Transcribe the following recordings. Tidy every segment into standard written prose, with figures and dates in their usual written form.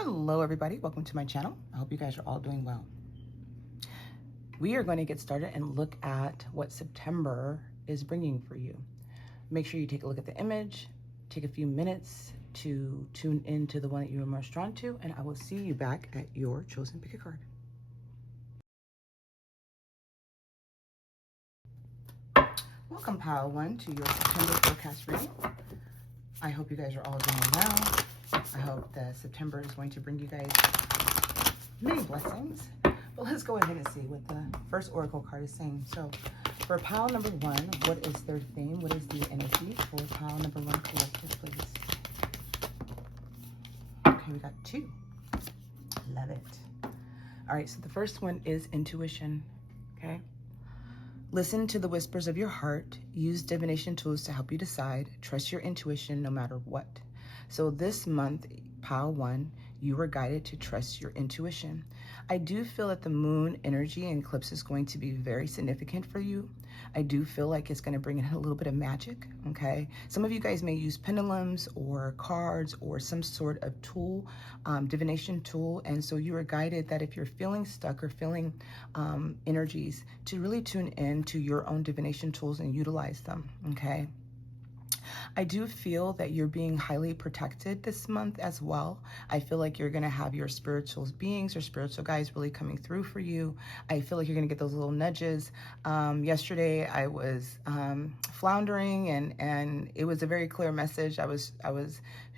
Hello everybody, welcome to my channel. I hope you guys are all doing well. We are going to get started and look at what September is bringing for you. Make sure you take a look at the image, take a few minutes to tune into the one that you are most drawn to, and I will see you back at your chosen pick a card. Welcome pile one to your September forecast reading. I hope you guys are all doing well. I hope that September is going to bring you guys many blessings. But let's go ahead and see what the first oracle card is saying. So for pile number one, what is their theme? What is the energy for pile number one collective, please? Okay, we got two. Love it. All right, so the first one is intuition, okay? Listen to the whispers of your heart. Use divination tools to help you decide. Trust your intuition no matter what. So this month, pile one, you were guided to trust your intuition. I do feel that the moon energy and eclipse is going to be very significant for you. I do feel like it's going to bring in a little bit of magic, okay? Some of you guys may use pendulums or cards or some sort of tool, divination tool. And so you are guided that if you're feeling stuck or feeling energies, to really tune in to your own divination tools and utilize them, okay? I do feel that you're being highly protected this month as well. I feel like you're going to have your spiritual beings or spiritual guides really coming through for you. I feel like you're going to get those little nudges. Yesterday I was floundering and it was a very clear message. I was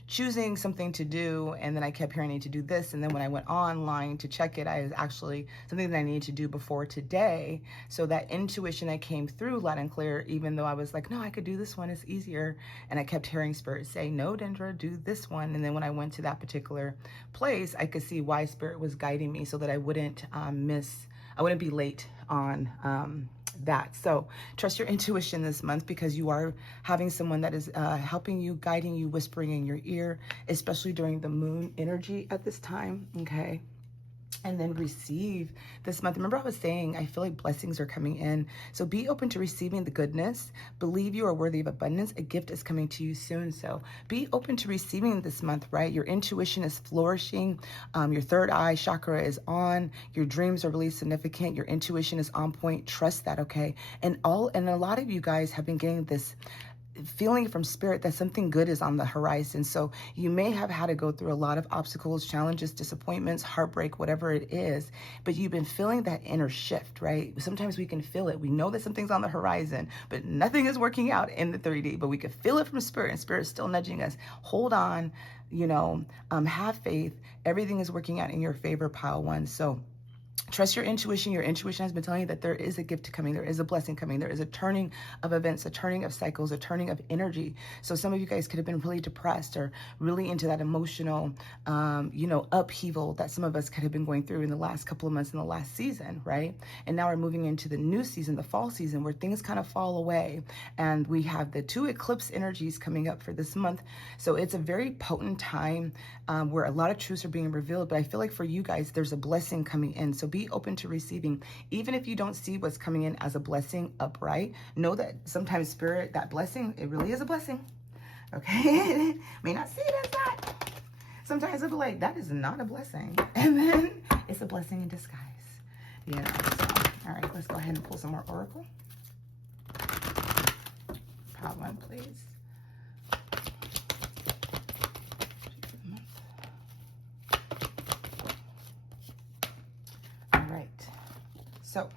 choosing something to do, and then I kept hearing I need to do this, and then when I went online to check it, I was actually something that I needed to do before today. So that intuition that came through loud and clear, even though I was like, no, I could do this one, it's easier, and I kept hearing Spirit say, no, Dendra, do this one. And then when I went to that particular place, I could see why Spirit was guiding me so that I wouldn't I wouldn't be late on that. So trust your intuition this month, because you are having someone that is helping you, guiding you, whispering in your ear, especially during the moon energy at this time, okay? And then receive this month. Remember I was saying, I feel like blessings are coming in. So be open to receiving the goodness. Believe you are worthy of abundance. A gift is coming to you soon. So be open to receiving this month, right? Your intuition is flourishing. Your third eye chakra is on. Your dreams are really significant. Your intuition is on point. Trust that, okay? And a lot of you guys have been getting this feeling from Spirit that something good is on the horizon. So you may have had to go through a lot of obstacles, challenges, disappointments, heartbreak, whatever it is, but you've been feeling that inner shift, right? Sometimes we can feel it. We know that something's on the horizon, but nothing is working out in the 3D, but we can feel it from Spirit, and Spirit's still nudging us. Hold on, have faith. Everything is working out in your favor, pile one. So trust your intuition. Your intuition has been telling you that there is a gift coming. There is a blessing coming. There is a turning of events, a turning of cycles, a turning of energy. So some of you guys could have been really depressed or really into that emotional, upheaval that some of us could have been going through in the last couple of months in the last season, right? And now we're moving into the new season, the fall season, where things kind of fall away. And we have the two eclipse energies coming up for this month. So it's a very potent time where a lot of truths are being revealed. But I feel like for you guys, there's a blessing coming in. So be open to receiving. Even if you don't see what's coming in as a blessing upright, know that sometimes Spirit, that blessing, it really is a blessing. Okay? May not see it as that. Sometimes it'll be like, that is not a blessing. And then it's a blessing in disguise. So, all right, let's go ahead and pull some more oracle. Pile one, please. So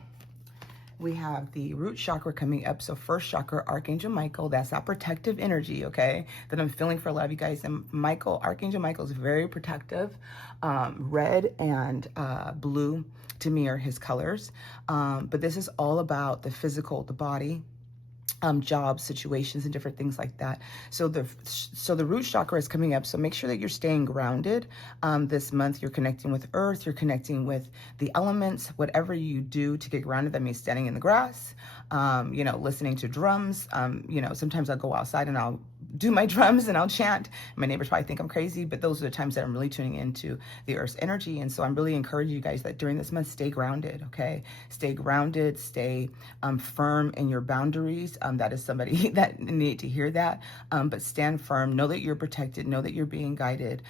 we have the root chakra coming up. So first chakra, Archangel Michael, that's that protective energy, okay, that I'm feeling for a lot of you guys. And Archangel Michael is very protective. Red and blue to me are his colors. But this is all about the physical, the body, job situations and different things like that. So the root chakra is coming up. So make sure that you're staying grounded this month. You're connecting with earth. You're connecting with the elements. Whatever you do to get grounded, that means standing in the grass, listening to drums. Sometimes I'll go outside and I'll do my drums and I'll chant. My neighbors probably think I'm crazy, but those are the times that I'm really tuning into the Earth's energy. And so I'm really encouraging you guys that during this month, stay grounded, okay? Stay grounded, stay firm in your boundaries. That is somebody that needed to hear that. But stand firm, know that you're protected, know that you're being guided,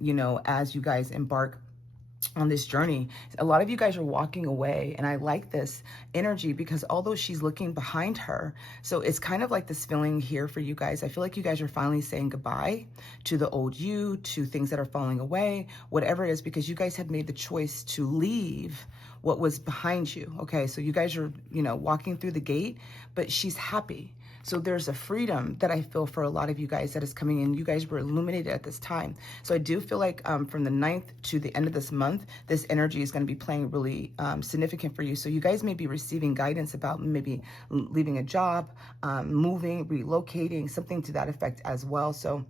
you know, as you guys embark on this journey. A lot of you guys are walking away, and I like this energy because although she's looking behind her, so it's kind of like this feeling here for you guys. I feel like you guys are finally saying goodbye to the old you, to things that are falling away, whatever it is, because you guys have made the choice to leave what was behind you. Okay, so you guys are, you know, walking through the gate, but she's happy. So there's a freedom that I feel for a lot of you guys that is coming in. You guys were illuminated at this time. So I do feel like from the 9th to the end of this month, this energy is going to be playing really significant for you. So you guys may be receiving guidance about maybe leaving a job, moving, relocating, something to that effect as well. So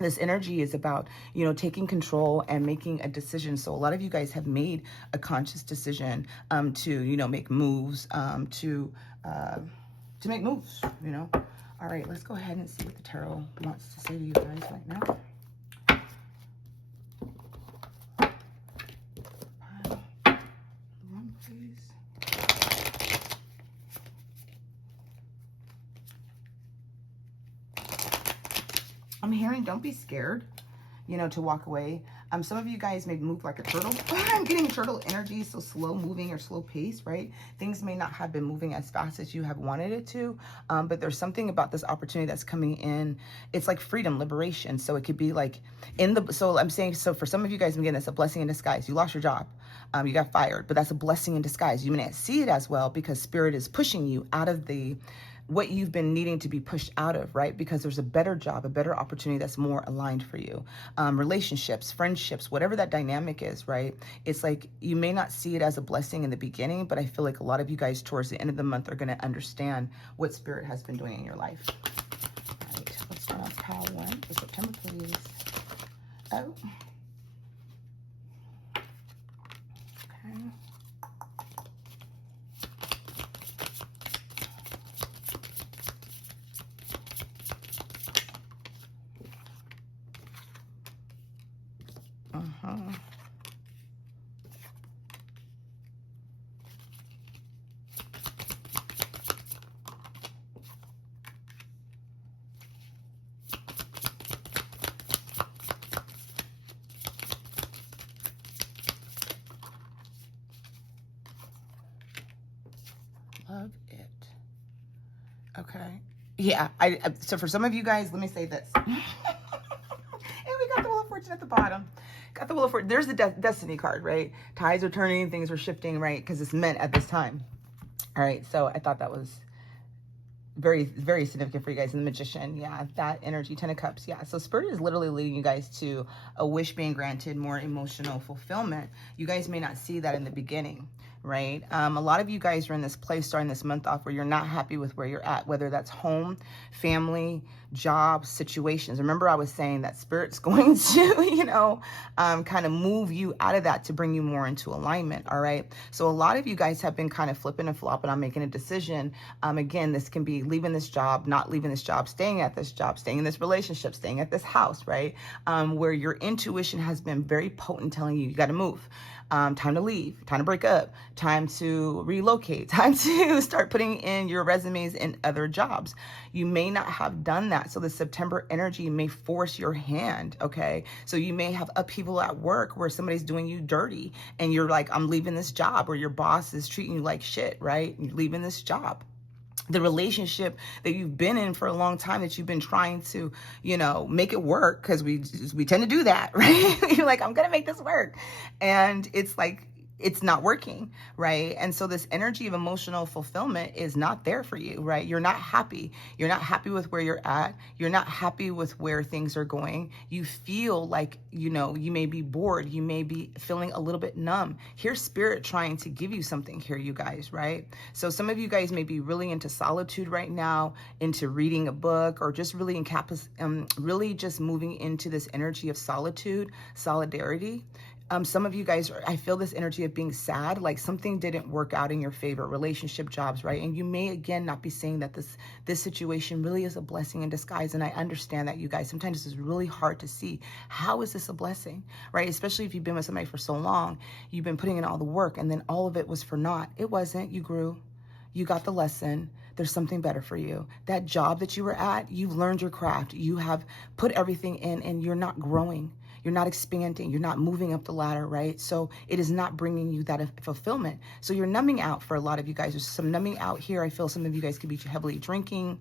this energy is about, you know, taking control and making a decision. So a lot of you guys have made a conscious decision to, you know, make moves, to make moves, you know. All right, let's go ahead and see what the tarot wants to say to you guys right now. One, please. I'm hearing don't be scared, you know, to walk away. Some of you guys may move like a turtle. I'm getting turtle energy, so slow moving or slow pace, right? Things may not have been moving as fast as you have wanted it to, but there's something about this opportunity that's coming in. It's like freedom, liberation. So it could be like so I'm saying, so for some of you guys, again, it's a blessing in disguise. You lost your job, you got fired, but that's a blessing in disguise. You may not see it as well because Spirit is pushing you out of what you've been needing to be pushed out of, right? Because there's a better job, a better opportunity that's more aligned for you. Relationships, friendships, whatever that dynamic is, right? It's like you may not see it as a blessing in the beginning, but I feel like a lot of you guys towards the end of the month are going to understand what Spirit has been doing in your life. All right, let's start off pile 1 for September, please. Oh. Okay. Love it. Okay. Yeah. So for some of you guys, let me say this. And we got the Wheel of Fortune at the bottom. Got the Wheel of Fortune. There's the Destiny card, right? Tides are turning, things are shifting, right? Because it's meant at this time. All right. So I thought that was very, very significant for you guys. And the Magician, yeah, that energy, 10 of Cups, yeah. So Spirit is literally leading you guys to a wish being granted, more emotional fulfillment. You guys may not see that in the beginning, right? A lot of you guys are in this place starting this month off where you're not happy with where you're at, whether that's home, family, job, situations. Remember I was saying that Spirit's going to, you know, kind of move you out of that to bring you more into alignment, all right? So a lot of you guys have been kind of flipping and flopping on making a decision. Again, this can be leaving this job, not leaving this job, staying at this job, staying in this relationship, staying at this house, right? Where your intuition has been very potent telling you, you got to move. Time to leave, time to break up, time to relocate, time to start putting in your resumes in other jobs. You may not have done that. So the September energy may force your hand, okay? So you may have upheaval at work where somebody's doing you dirty and you're like, I'm leaving this job, or your boss is treating you like shit, right? You're leaving this job. The relationship that you've been in for a long time that you've been trying to, you know, make it work, because we tend to do that, right? You're like, I'm going to make this work. And it's like, it's not working, right? And so this energy of emotional fulfillment is not there for you, right? You're not happy. You're not happy with where you're at. You're not happy with where things are going. You feel like, you know, you may be bored. You may be feeling a little bit numb. Here's Spirit trying to give you something here, you guys, right? So some of you guys may be really into solitude right now, into reading a book, or just really really just moving into this energy of solitude, solidarity. Some of you guys, I feel this energy of being sad, like something didn't work out in your favor, relationship, jobs, right? And you may, again, not be saying that this situation really is a blessing in disguise. And I understand that, you guys. Sometimes it's really hard to see, how is this a blessing, right? Especially if you've been with somebody for so long, you've been putting in all the work, and then all of it was for naught. It wasn't. You grew. You got the lesson. There's something better for you. That job that you were at, you've learned your craft. You have put everything in, and you're not growing. You're not expanding. You're not moving up the ladder, right? So it is not bringing you that fulfillment. So you're numbing out for a lot of you guys. There's some numbing out here. I feel some of you guys could be heavily drinking,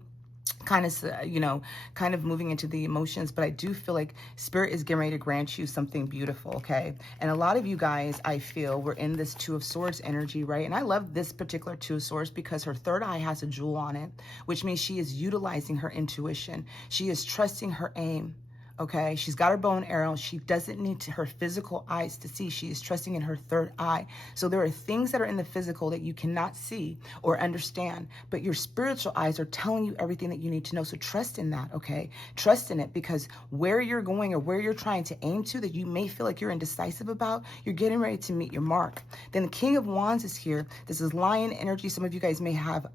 kind of moving into the emotions. But I do feel like Spirit is getting ready to grant you something beautiful, okay? And a lot of you guys, I feel, we're in this Two of Swords energy, right? And I love this particular Two of Swords because her third eye has a jewel on it, which means she is utilizing her intuition. She is trusting her aim. Okay, she's got her bow and arrow. She doesn't need her physical eyes to see. She is trusting in her third eye. So there are things that are in the physical that you cannot see or understand, but your spiritual eyes are telling you everything that you need to know. So trust in that, okay? Trust in it, because where you're going or where you're trying to aim to that you may feel like you're indecisive about, you're getting ready to meet your mark. Then the King of Wands is here. This is lion energy. Some of you guys may have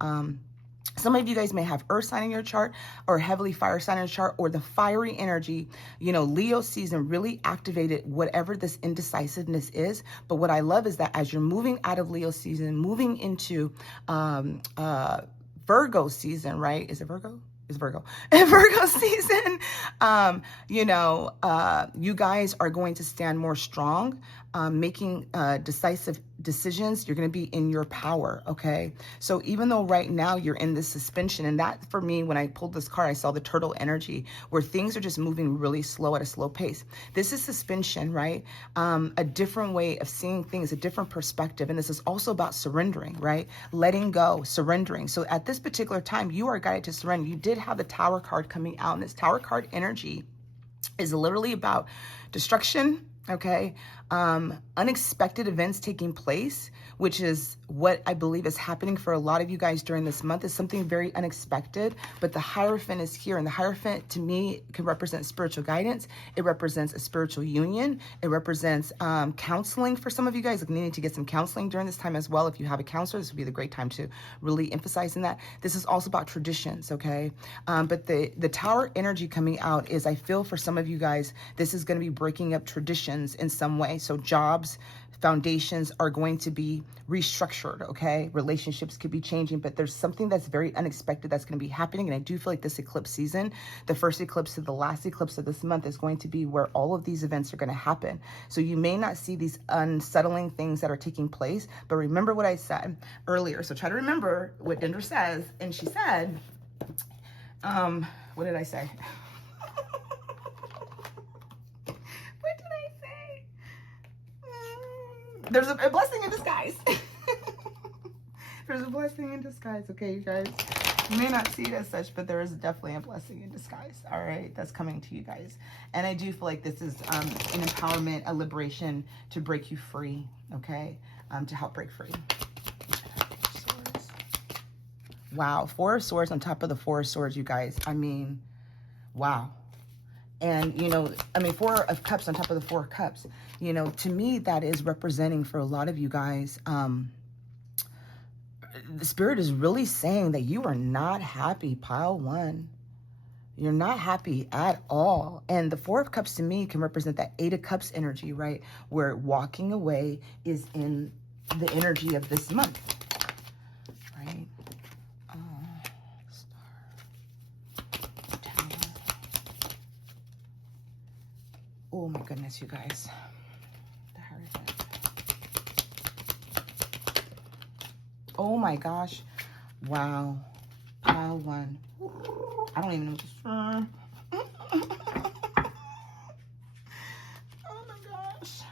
earth sign in your chart, or heavily fire sign in your chart, or the fiery energy. Leo season really activated whatever this indecisiveness is. But what I love is that as you're moving out of Leo season, moving into Virgo season, right? Is it Virgo? It's Virgo. Virgo season, you guys are going to stand more strong, making decisive decisions. You're going to be in your power, okay? So even though right now you're in this suspension, and that for me, when I pulled this card, I saw the turtle energy where things are just moving really slow at a slow pace. This is suspension, right? A different way of seeing things, a different perspective. And this is also about surrendering, right? Letting go, surrendering. So at this particular time, you are guided to surrender. You did have the Tower card coming out, and this Tower card energy is literally about destruction, okay? Unexpected events taking place, which is what I believe is happening for a lot of you guys during this month, is something very unexpected. But the Hierophant is here, and the Hierophant to me can represent spiritual guidance. It represents a spiritual union. It represents counseling for some of you guys, like needing to get some counseling during this time as well. If you have a counselor, this would be the great time to really emphasize in that. This is also about traditions, okay? But the Tower energy coming out is, I feel for some of you guys, this is going to be breaking up traditions in some way. So jobs, foundations are going to be restructured, okay? Relationships could be changing, but there's something that's very unexpected that's going to be happening. And I do feel like this eclipse season, the first eclipse to the last eclipse of this month, is going to be where all of these events are going to happen. So you may not see these unsettling things that are taking place, but remember what I said earlier. So try to remember what Dendra says. And she said, what did I say? There's a blessing in disguise. There's a blessing in disguise, okay, you guys? You may not see it as such, but there is definitely a blessing in disguise, all right? That's coming to you guys. And I do feel like this is an empowerment, a liberation to break you free, okay? To help break free. Swords. Wow, Four of Swords on top of the Four of Swords, you guys. I mean, wow. And, Four of Cups on top of the Four of Cups. To me, that is representing for a lot of you guys, the Spirit is really saying that you are not happy, pile one. You're not happy at all. And the Four of Cups to me can represent that Eight of Cups energy, right? Where walking away is in the energy of this month, right? Oh my goodness, you guys. The Hierophant. Oh my gosh. Wow. Pile one. I don't even know what to say. Oh my gosh.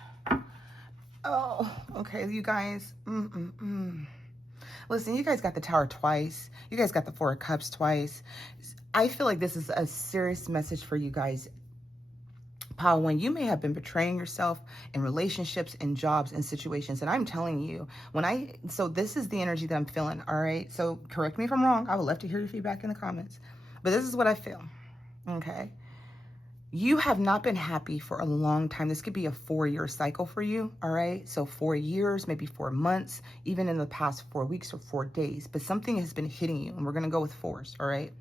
Oh, okay, you guys. Listen, you guys got the Tower twice. You guys got the Four of Cups twice. I feel like this is a serious message for you guys. Pile one, you may have been betraying yourself in relationships, in jobs, in situations. And I'm telling you, so this is the energy that I'm feeling, all right? So correct me if I'm wrong. I would love to hear your feedback in the comments. But this is what I feel, okay? You have not been happy for a long time. This could be a 4-year cycle for you, all right? So 4 years, maybe 4 months, even in the past 4 weeks or 4 days. But something has been hitting you, and we're going to go with force, all right?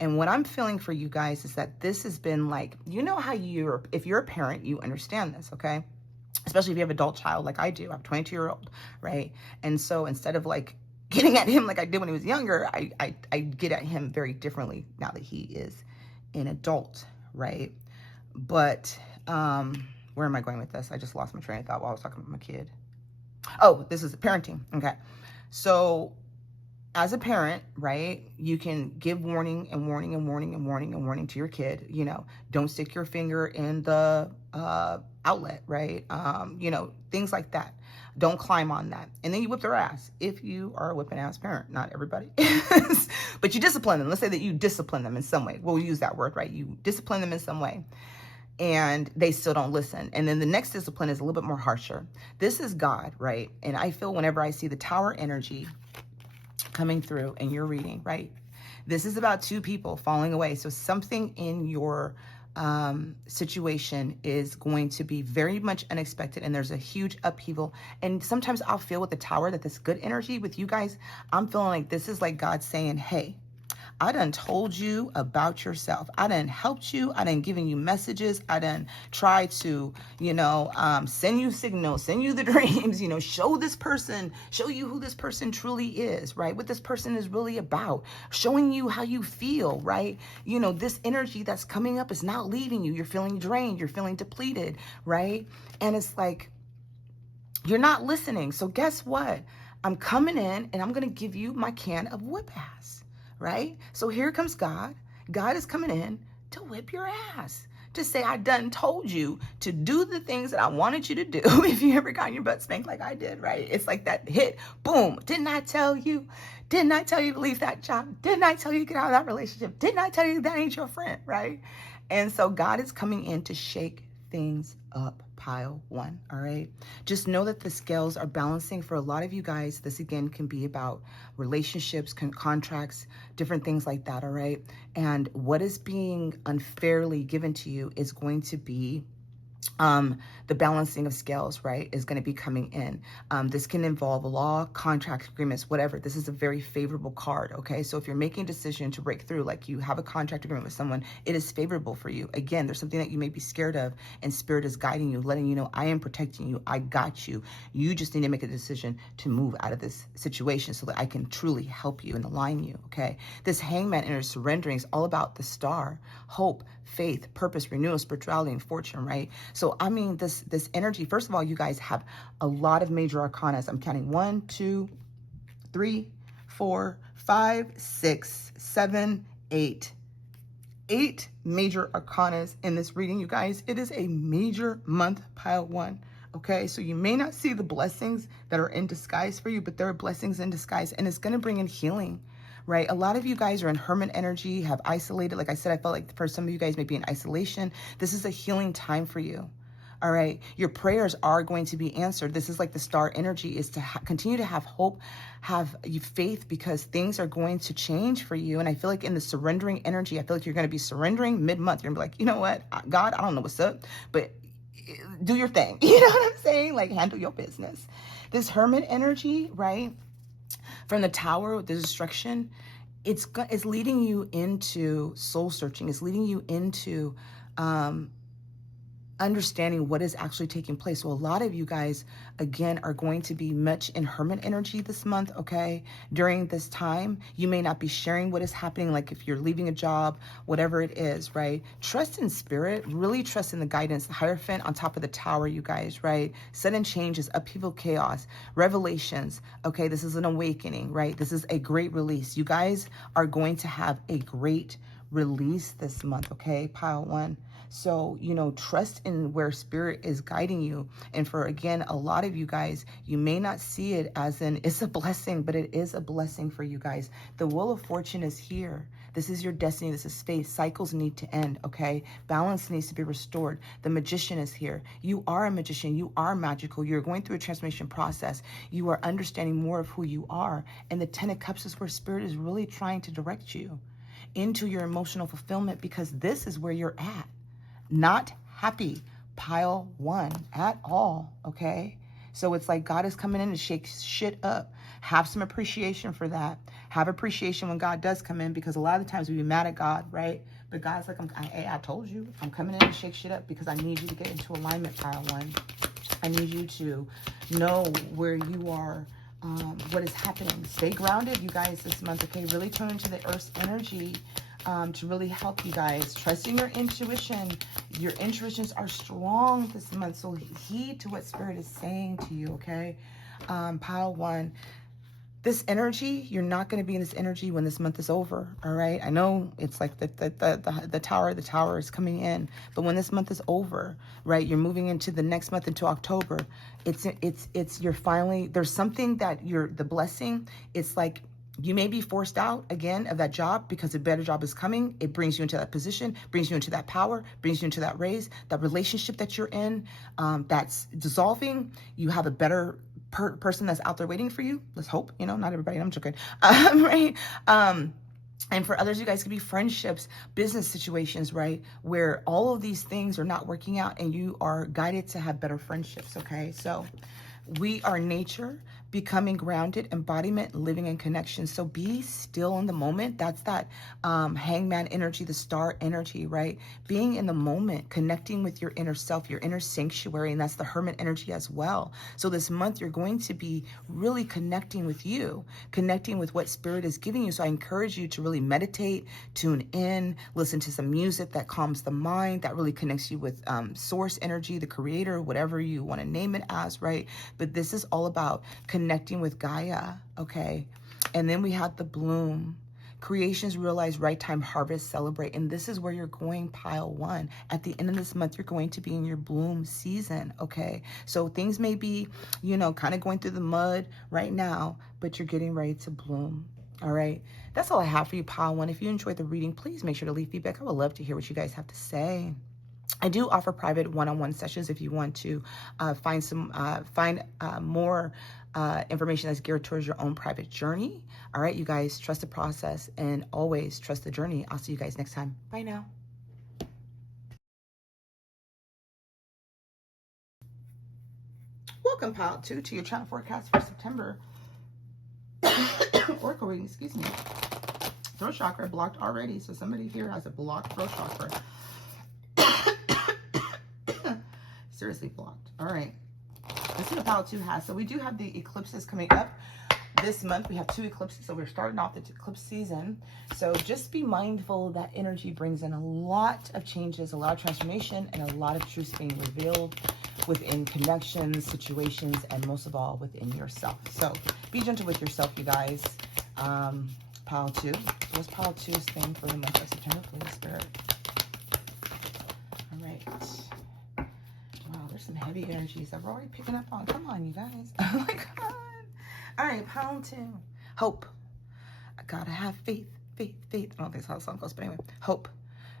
And what I'm feeling for you guys is that this has been like, you know how if you're a parent, you understand this, okay? Especially if you have an adult child like I do. I'm a 22-year-old, right? And so instead of like getting at him like I did when he was younger, I get at him very differently now that he is an adult, right? But where am I going with this? I just lost my train of thought while I was talking about my kid. Oh, this is parenting. Okay. So as a parent, right, you can give warning and warning and warning and warning and warning to your kid. You know, don't stick your finger in the outlet, right? You know, things like that. Don't climb on that. And then you whip their ass if you are a whipping ass parent. Not everybody is. But you discipline them. Let's say that you discipline them in some way. We'll use that word, right? You discipline them in some way. And they still don't listen. And then the next discipline is a little bit more harsher. This is God, right? And I feel whenever I see the tower energy coming through and you're reading, right? This is about 2 people falling away. So something in your situation is going to be very much unexpected, and there's a huge upheaval. And sometimes I'll feel with the tower that this good energy with you guys, I'm feeling like this is like God saying, hey, I done told you about yourself. I done helped you. I done given you messages. I done tried to, you know, send you signals, send you the dreams, you know, show you who this person truly is, right? What this person is really about, showing you how you feel, right? You know, this energy that's coming up is not leaving you. You're feeling drained. You're feeling depleted, right? And it's like, you're not listening. So guess what? I'm coming in and I'm going to give you my can of whip ass. Right? So here comes God. God is coming in to whip your ass. To say, I done told you to do the things that I wanted you to do. If you ever got your butt spanked like I did, right? It's like that hit, boom. Didn't I tell you? Didn't I tell you to leave that job? Didn't I tell you to get out of that relationship? Didn't I tell you that ain't your friend, right? And so God is coming in to shake things up. Pile 1, all right? Just know that the scales are balancing for a lot of you guys. This again can be about relationships, contracts, different things like that, all right? And what is being unfairly given to you is going to be the balancing of scales, right, is going to be coming in. This can involve law, contract agreements, whatever. This is a very favorable card, okay? So if you're making a decision to break through, like you have a contract agreement with someone, it is favorable for you. Again, there's something that you may be scared of, and Spirit is guiding you, letting you know, I am protecting you. I got you. You just need to make a decision to move out of this situation so that I can truly help you and align you, okay? This Hangman inner surrendering is all about the star, hope, faith, purpose, renewal, spirituality, and fortune, right? So, I mean, this energy, first of all, you guys have a lot of major arcanas. I'm counting 1, 2, 3, 4, 5, 6, 7, 8. 8 major arcanas in this reading, you guys. It is a major month, pile 1. Okay, so you may not see the blessings that are in disguise for you, but there are blessings in disguise, and it's going to bring in healing. Right? A lot of you guys are in hermit energy, have isolated. Like I said, I felt like for some of you guys may be in isolation. This is a healing time for you. All right. Your prayers are going to be answered. This is like the star energy is to continue to have hope, have faith, because things are going to change for you. And I feel like in the surrendering energy, I feel like you're going to be surrendering mid-month. You're going to be like, you know what, God, I don't know what's up, but do your thing. You know what I'm saying? Like handle your business. This hermit energy, right? From the tower with the destruction, it's leading you into soul searching. It's leading you into understanding what is actually taking place. So a lot of you guys, again, are going to be much in hermit energy this month, okay? During this time, you may not be sharing what is happening, like if you're leaving a job, whatever it is, right? Trust in spirit, really trust in the guidance, the Hierophant on top of the tower, you guys, right? Sudden changes, upheaval, chaos, revelations, okay? This is an awakening, right? This is a great release. You guys are going to have a great release this month, okay? Pile 1. So, you know, trust in where spirit is guiding you. And for, again, a lot of you guys, you may not see it as in it's a blessing, but it is a blessing for you guys. The Wheel of Fortune is here. This is your destiny. This is fate. Cycles need to end, okay? Balance needs to be restored. The Magician is here. You are a magician. You are magical. You're going through a transformation process. You are understanding more of who you are. And the 10 of Cups is where spirit is really trying to direct you into your emotional fulfillment, because this is where you're at. Not happy, pile 1 at all, okay? So it's like God is coming in to shake shit up. Have some appreciation for that. Have appreciation when God does come in, because a lot of the times we be mad at God, right? But God's like, I told you, I'm coming in to shake shit up because I need you to get into alignment, pile 1. I need you to know where you are, what is happening. Stay grounded, you guys, this month, okay? Really tune into the Earth's energy to really help you guys. Trusting your intuition. Your intuitions are strong this month, so heed to what Spirit is saying to you, okay? Pile 1. This energy, you're not going to be in this energy when this month is over, all right? I know it's like the tower is coming in, but when this month is over, right, you're moving into the next month, into October. You're finally, there's something that the blessing, it's like you may be forced out again of that job because a better job is coming. It brings you into that position, brings you into that power, brings you into that raise, that relationship that you're in, that's dissolving. You have a better person that's out there waiting for you. Let's hope, not everybody, I'm joking. Right? And for others, you guys could be friendships, business situations, right? Where all of these things are not working out and you are guided to have better friendships, okay? So we are nature, becoming grounded, embodiment, living in connection. So be still in the moment. That's that hangman energy, the star energy, right? Being in the moment, connecting with your inner self, your inner sanctuary, and that's the hermit energy as well. So this month, you're going to be really connecting with you, connecting with what Spirit is giving you. So I encourage you to really meditate, tune in, listen to some music that calms the mind, that really connects you with source energy, the creator, whatever you want to name it as, right? But this is all about connecting with Gaia, okay? And then we have the bloom. Creations realize, right time, harvest, celebrate. And this is where you're going, pile 1. At the end of this month, you're going to be in your bloom season, okay? So things may be, kind of going through the mud right now, but you're getting ready to bloom, all right? That's all I have for you, pile 1. If you enjoyed the reading, please make sure to leave feedback. I would love to hear what you guys have to say. I do offer private one-on-one sessions if you want to find more information that's geared towards your own private journey. All right, you guys, trust the process and always trust the journey. I'll see you guys next time. Bye now. Welcome, Pile 2, to your channel forecast for September. Oracle reading, excuse me. Throat chakra blocked already, so somebody here has a blocked throat chakra. Seriously blocked. All right. Let's see what Pile 2 has. So we do have the eclipses coming up this month. We have 2 eclipses, so we're starting off the eclipse season. So just be mindful that energy brings in a lot of changes, a lot of transformation, and a lot of truths being revealed within connections, situations, and most of all, within yourself. So be gentle with yourself, you guys. Pile 2. So what's Pile 2's thing for the month of September, please, Spirit? All right. Wow, there's some heavy energies that we're already picking up on. Come on, you guys. Oh my God. All right, Pile 2. Hope. I gotta have faith, faith, faith. I don't think that's how the song goes, but anyway. Hope.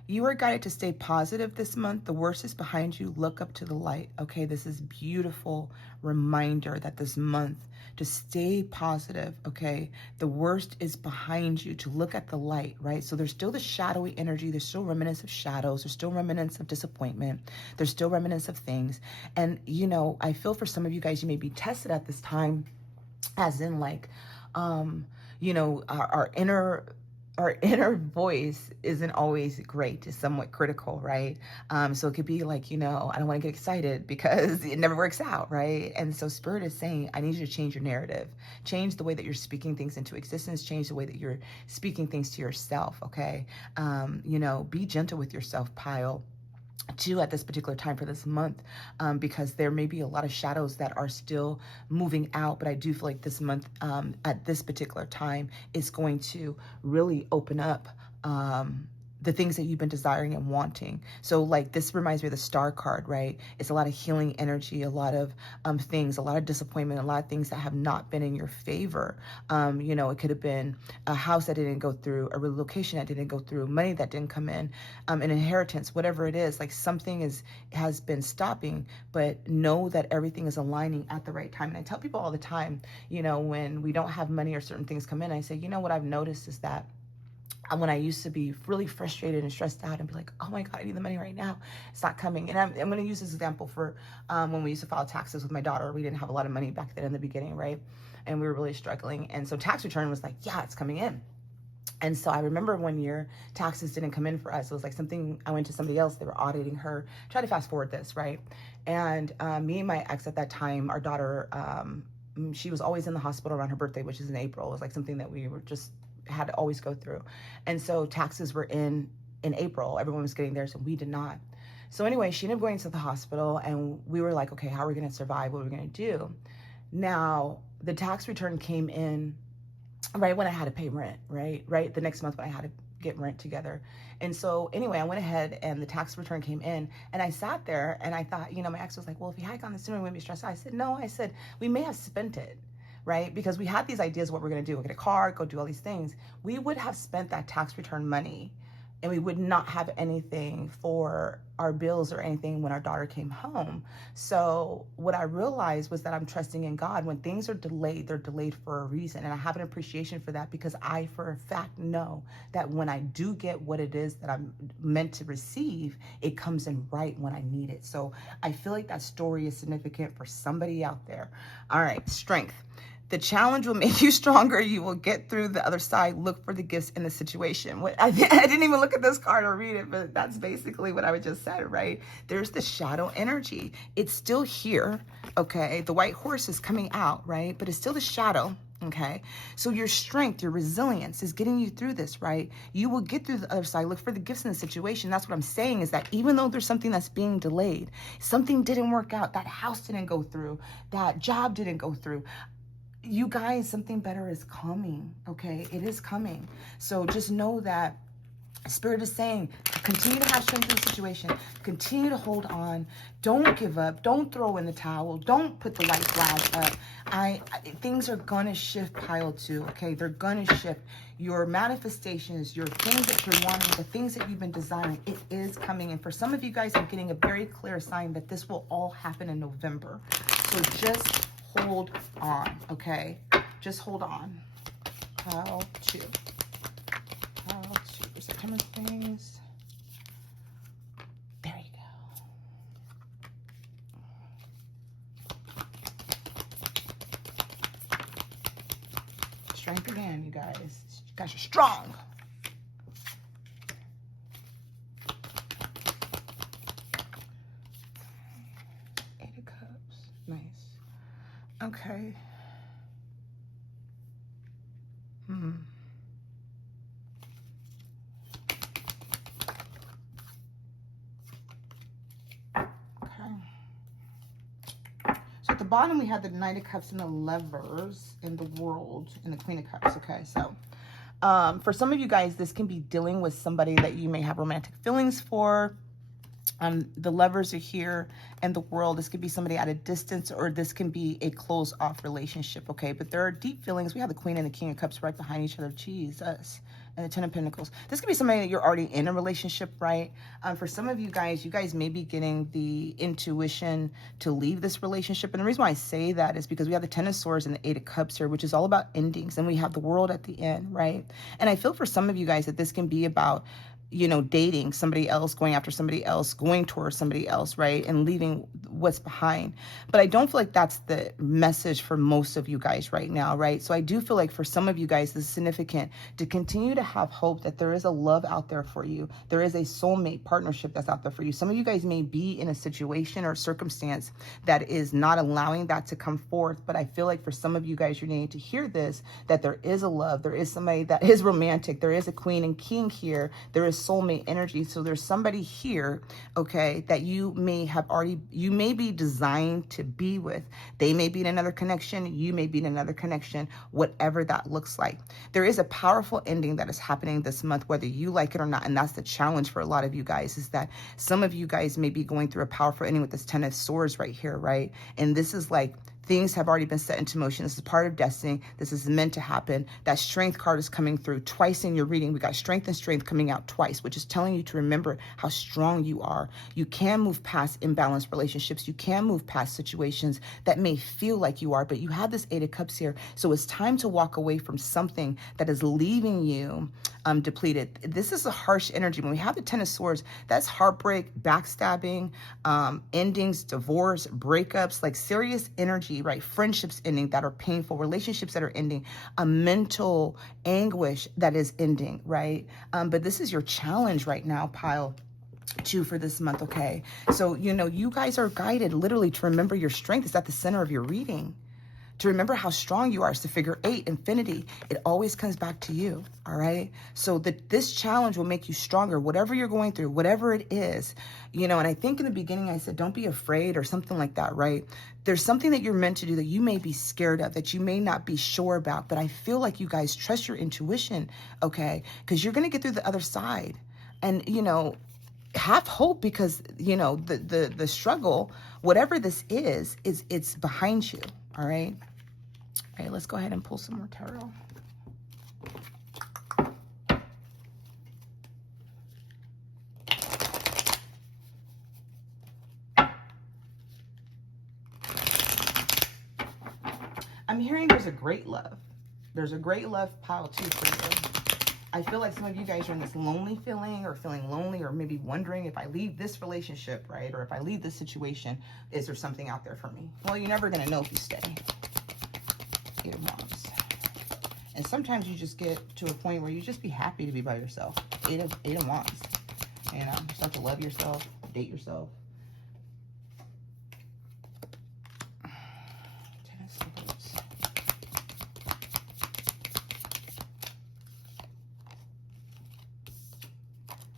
You are guided to stay positive this month. The worst is behind you. Look up to the light. Okay, this is beautiful reminder that this month to stay positive, okay? The worst is behind you, to look at the light, right? So there's still the shadowy energy. There's still remnants of shadows. There's still remnants of disappointment. There's still remnants of things. And, I feel for some of you guys, you may be tested at this time, as in like, our inner voice isn't always great. It's somewhat critical, right? So it could be like, I don't want to get excited because it never works out, right? And so Spirit is saying, I need you to change your narrative. Change the way that you're speaking things into existence. Change the way that you're speaking things to yourself, okay? Be gentle with yourself, Pile 2, at this particular time for this month, because there may be a lot of shadows that are still moving out, but I do feel like this month, at this particular time, is going to really open up the things that you've been desiring and wanting. So like this reminds me of the star card, right? It's a lot of healing energy, a lot of things, a lot of disappointment, a lot of things that have not been in your favor. It could have been a house that didn't go through, a relocation that didn't go through, money that didn't come in, an inheritance, whatever it is, like something has been stopping, but know that everything is aligning at the right time. And I tell people all the time, when we don't have money or certain things come in, I say, what I've noticed is that when I used to be really frustrated and stressed out and be like, oh my God, I need the money right now. It's not coming. And I'm going to use this example for when we used to file taxes with my daughter. We didn't have a lot of money back then in the beginning, right? And we were really struggling. And so tax return was like, yeah, it's coming in. And so I remember one year taxes didn't come in for us. It was like something, I went to somebody else, they were auditing her. Try to fast forward this, right? And me and my ex at that time, our daughter, she was always in the hospital around her birthday, which is in April. It was like something that we were just had to always go through. And so taxes were in April. Everyone was getting theirs and we did not. So anyway, she ended up going to the hospital and we were like, okay, how are we going to survive? What are we going to do? Now, the tax return came in right when I had to pay rent, right? The next month when I had to get rent together. And so anyway, I went ahead and the tax return came in and I sat there and I thought, you know, my ex was like, well, if you had gone this sooner, we wouldn't be stressed out. I said, no, I said, we may have spent it, right? Because we had these ideas of what we're going to do. We'll get a car, go do all these things. We would have spent that tax return money and we would not have anything for our bills or anything when our daughter came home. So what I realized was that I'm trusting in God. When things are delayed, they're delayed for a reason. And I have an appreciation for that because I, for a fact, know that when I do get what it is that I'm meant to receive, it comes in right when I need it. So I feel like that story is significant for somebody out there. All right, strength. The challenge will make you stronger. You will get through the other side. Look for the gifts in the situation. I didn't even look at this card or read it, but that's basically what I just said, right? There's the shadow energy. It's still here, okay? The white horse is coming out, right? But it's still the shadow, okay? So your strength, your resilience is getting you through this, right? You will get through the other side. Look for the gifts in the situation. That's what I'm saying is that even though there's something that's being delayed, something didn't work out, that house didn't go through, that job didn't go through, you guys, something better is coming, okay? It is coming. So just know that Spirit is saying, continue to have strength in the situation. Continue to hold on. Don't give up. Don't throw in the towel. Don't put the white flag up. Things are going to shift, pile two, okay? They're going to shift. Your manifestations, your things that you're wanting, the things that you've been desiring, it is coming. And for some of you guys, I'm getting a very clear sign that this will all happen in November. So just hold on, okay? Just hold on. Pile two. Pile two for September, please. There you go. Strength again, you guys. You guys are strong. Eight of Cups. Nice. Okay. So at the bottom, we have the Knight of Cups and the Lovers in the World and the Queen of Cups. Okay, so for some of you guys, this can be dealing with somebody that you may have romantic feelings for. The Lovers are here, and the World, this could be somebody at a distance, or this can be a closed off relationship, okay? But there are deep feelings. We have the Queen and the King of Cups right behind each other. Jesus. And the Ten of Pentacles. This could be somebody that you're already in a relationship, right? For some of you guys may be getting the intuition to leave this relationship. And the reason why I say that is because we have the Ten of Swords and the Eight of Cups here, which is all about endings. And we have the World at the end, right? And I feel for some of you guys that this can be about, you know, dating somebody else, going after somebody else, going towards somebody else, right? And leaving what's behind. But I don't feel like that's the message for most of you guys right now, right? So I do feel like for some of you guys, this is significant to continue to have hope that there is a love out there for you. There is a soulmate partnership that's out there for you. Some of you guys may be in a situation or circumstance that is not allowing that to come forth. But I feel like for some of you guys, you're needing to hear this, that there is a love. There is somebody that is romantic. There is a Queen and King here. There is soulmate energy. So there's somebody here, okay, that you may be designed to be with. They may be in another connection. You may be in another connection, whatever that looks like. There is a powerful ending that is happening this month, whether you like it or not. And that's the challenge for a lot of you guys, is that some of you guys may be going through a powerful ending with this Ten of Swords right here, right? And this is like, things have already been set into motion. This is part of destiny. This is meant to happen. That Strength card is coming through twice in your reading. We got Strength and Strength coming out twice, which is telling you to remember how strong you are. You can move past imbalanced relationships. You can move past situations that may feel like you are, but you have this Eight of Cups here. So it's time to walk away from something that is leaving you depleted. This is a harsh energy. When we have the Ten of Swords, that's heartbreak, backstabbing, endings, divorce, breakups, like serious energy, right? Friendships ending that are painful, relationships that are ending, a mental anguish that is ending, right? But this is your challenge right now, Pile 2 for this month, okay? So, you guys are guided literally to remember your strength is at the center of your reading. To remember how strong you are. It's the figure 8, infinity. It always comes back to you, all right? So this challenge will make you stronger, whatever you're going through, whatever it is. And I think in the beginning I said, don't be afraid or something like that, right? There's something that you're meant to do that you may be scared of, that you may not be sure about, but I feel like you guys trust your intuition, okay? Because you're going to get through the other side. And, have hope, because, the struggle, whatever this is it's behind you. All right. All right, let's go ahead and pull some more tarot. I'm hearing there's a great love. There's a great love, Pile 2 for you. I feel like some of you guys are in this lonely feeling, or feeling lonely, or maybe wondering, if I leave this relationship, right? Or if I leave this situation, is there something out there for me? Well, you're never going to know if you stay. 8 of Wands. And sometimes you just get to a point where you just be happy to be by yourself. 8 of Wands. Start to love yourself, date yourself. 10 of Swords.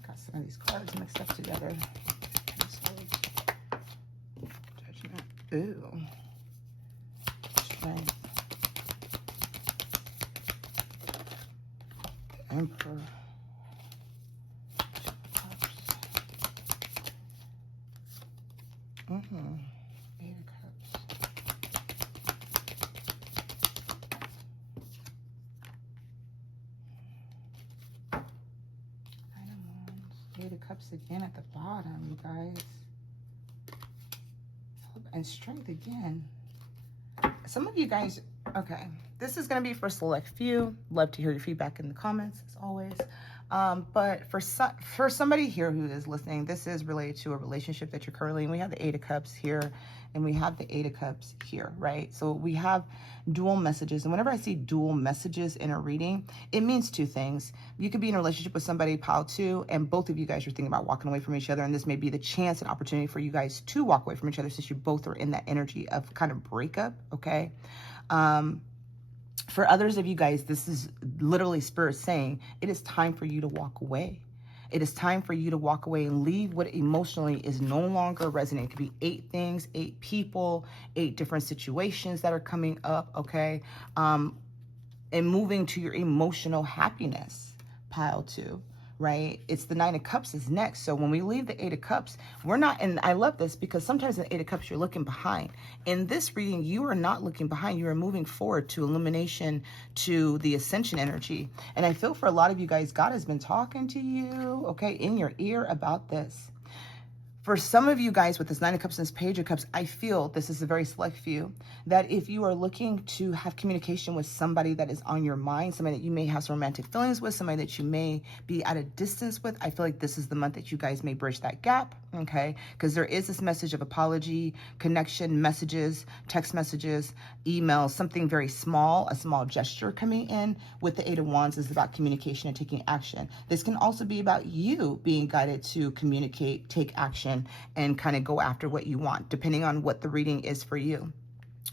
Got some of these cards mixed up together. 10 of Swords. Judgment. Ooh. Strength. Emperor. 8 of Cups. I don't know. 8 of Cups again at the bottom, you guys. And Strength again. Some of you guys, okay, this is going to be for a select few. Love to hear your feedback in the comments, as always. But for somebody here who is listening, this is related to a relationship that you're currently in. We have the 8 of Cups here, and we have the 8 of Cups here, right? So we have dual messages. And whenever I see dual messages in a reading, it means two things. You could be in a relationship with somebody, Pile 2, and both of you guys are thinking about walking away from each other. And this may be the chance and opportunity for you guys to walk away from each other, since you both are in that energy of kind of breakup, okay? For others of you guys, this is literally Spirit saying, it is time for you to walk away. It is time for you to walk away and leave what emotionally is no longer resonating. It could be 8 things, 8 people, 8 different situations that are coming up, okay? And moving to your emotional happiness, Pile 2. Right? It's the 9 of Cups is next. So when we leave the 8 of Cups, we're not, and I love this because sometimes in the 8 of Cups, you're looking behind. In this reading, you are not looking behind. You are moving forward to illumination, to the ascension energy. And I feel for a lot of you guys, God has been talking to you, okay, in your ear about this. For some of you guys with this 9 of Cups and this Page of Cups, I feel, this is a very select few, that if you are looking to have communication with somebody that is on your mind, somebody that you may have some romantic feelings with, somebody that you may be at a distance with, I feel like this is the month that you guys may bridge that gap, okay? Because there is this message of apology, connection, messages, text messages, emails, something very small, a small gesture coming in. With the 8 of Wands is about communication and taking action. This can also be about you being guided to communicate, take action, and kind of go after what you want, depending on what the reading is for you.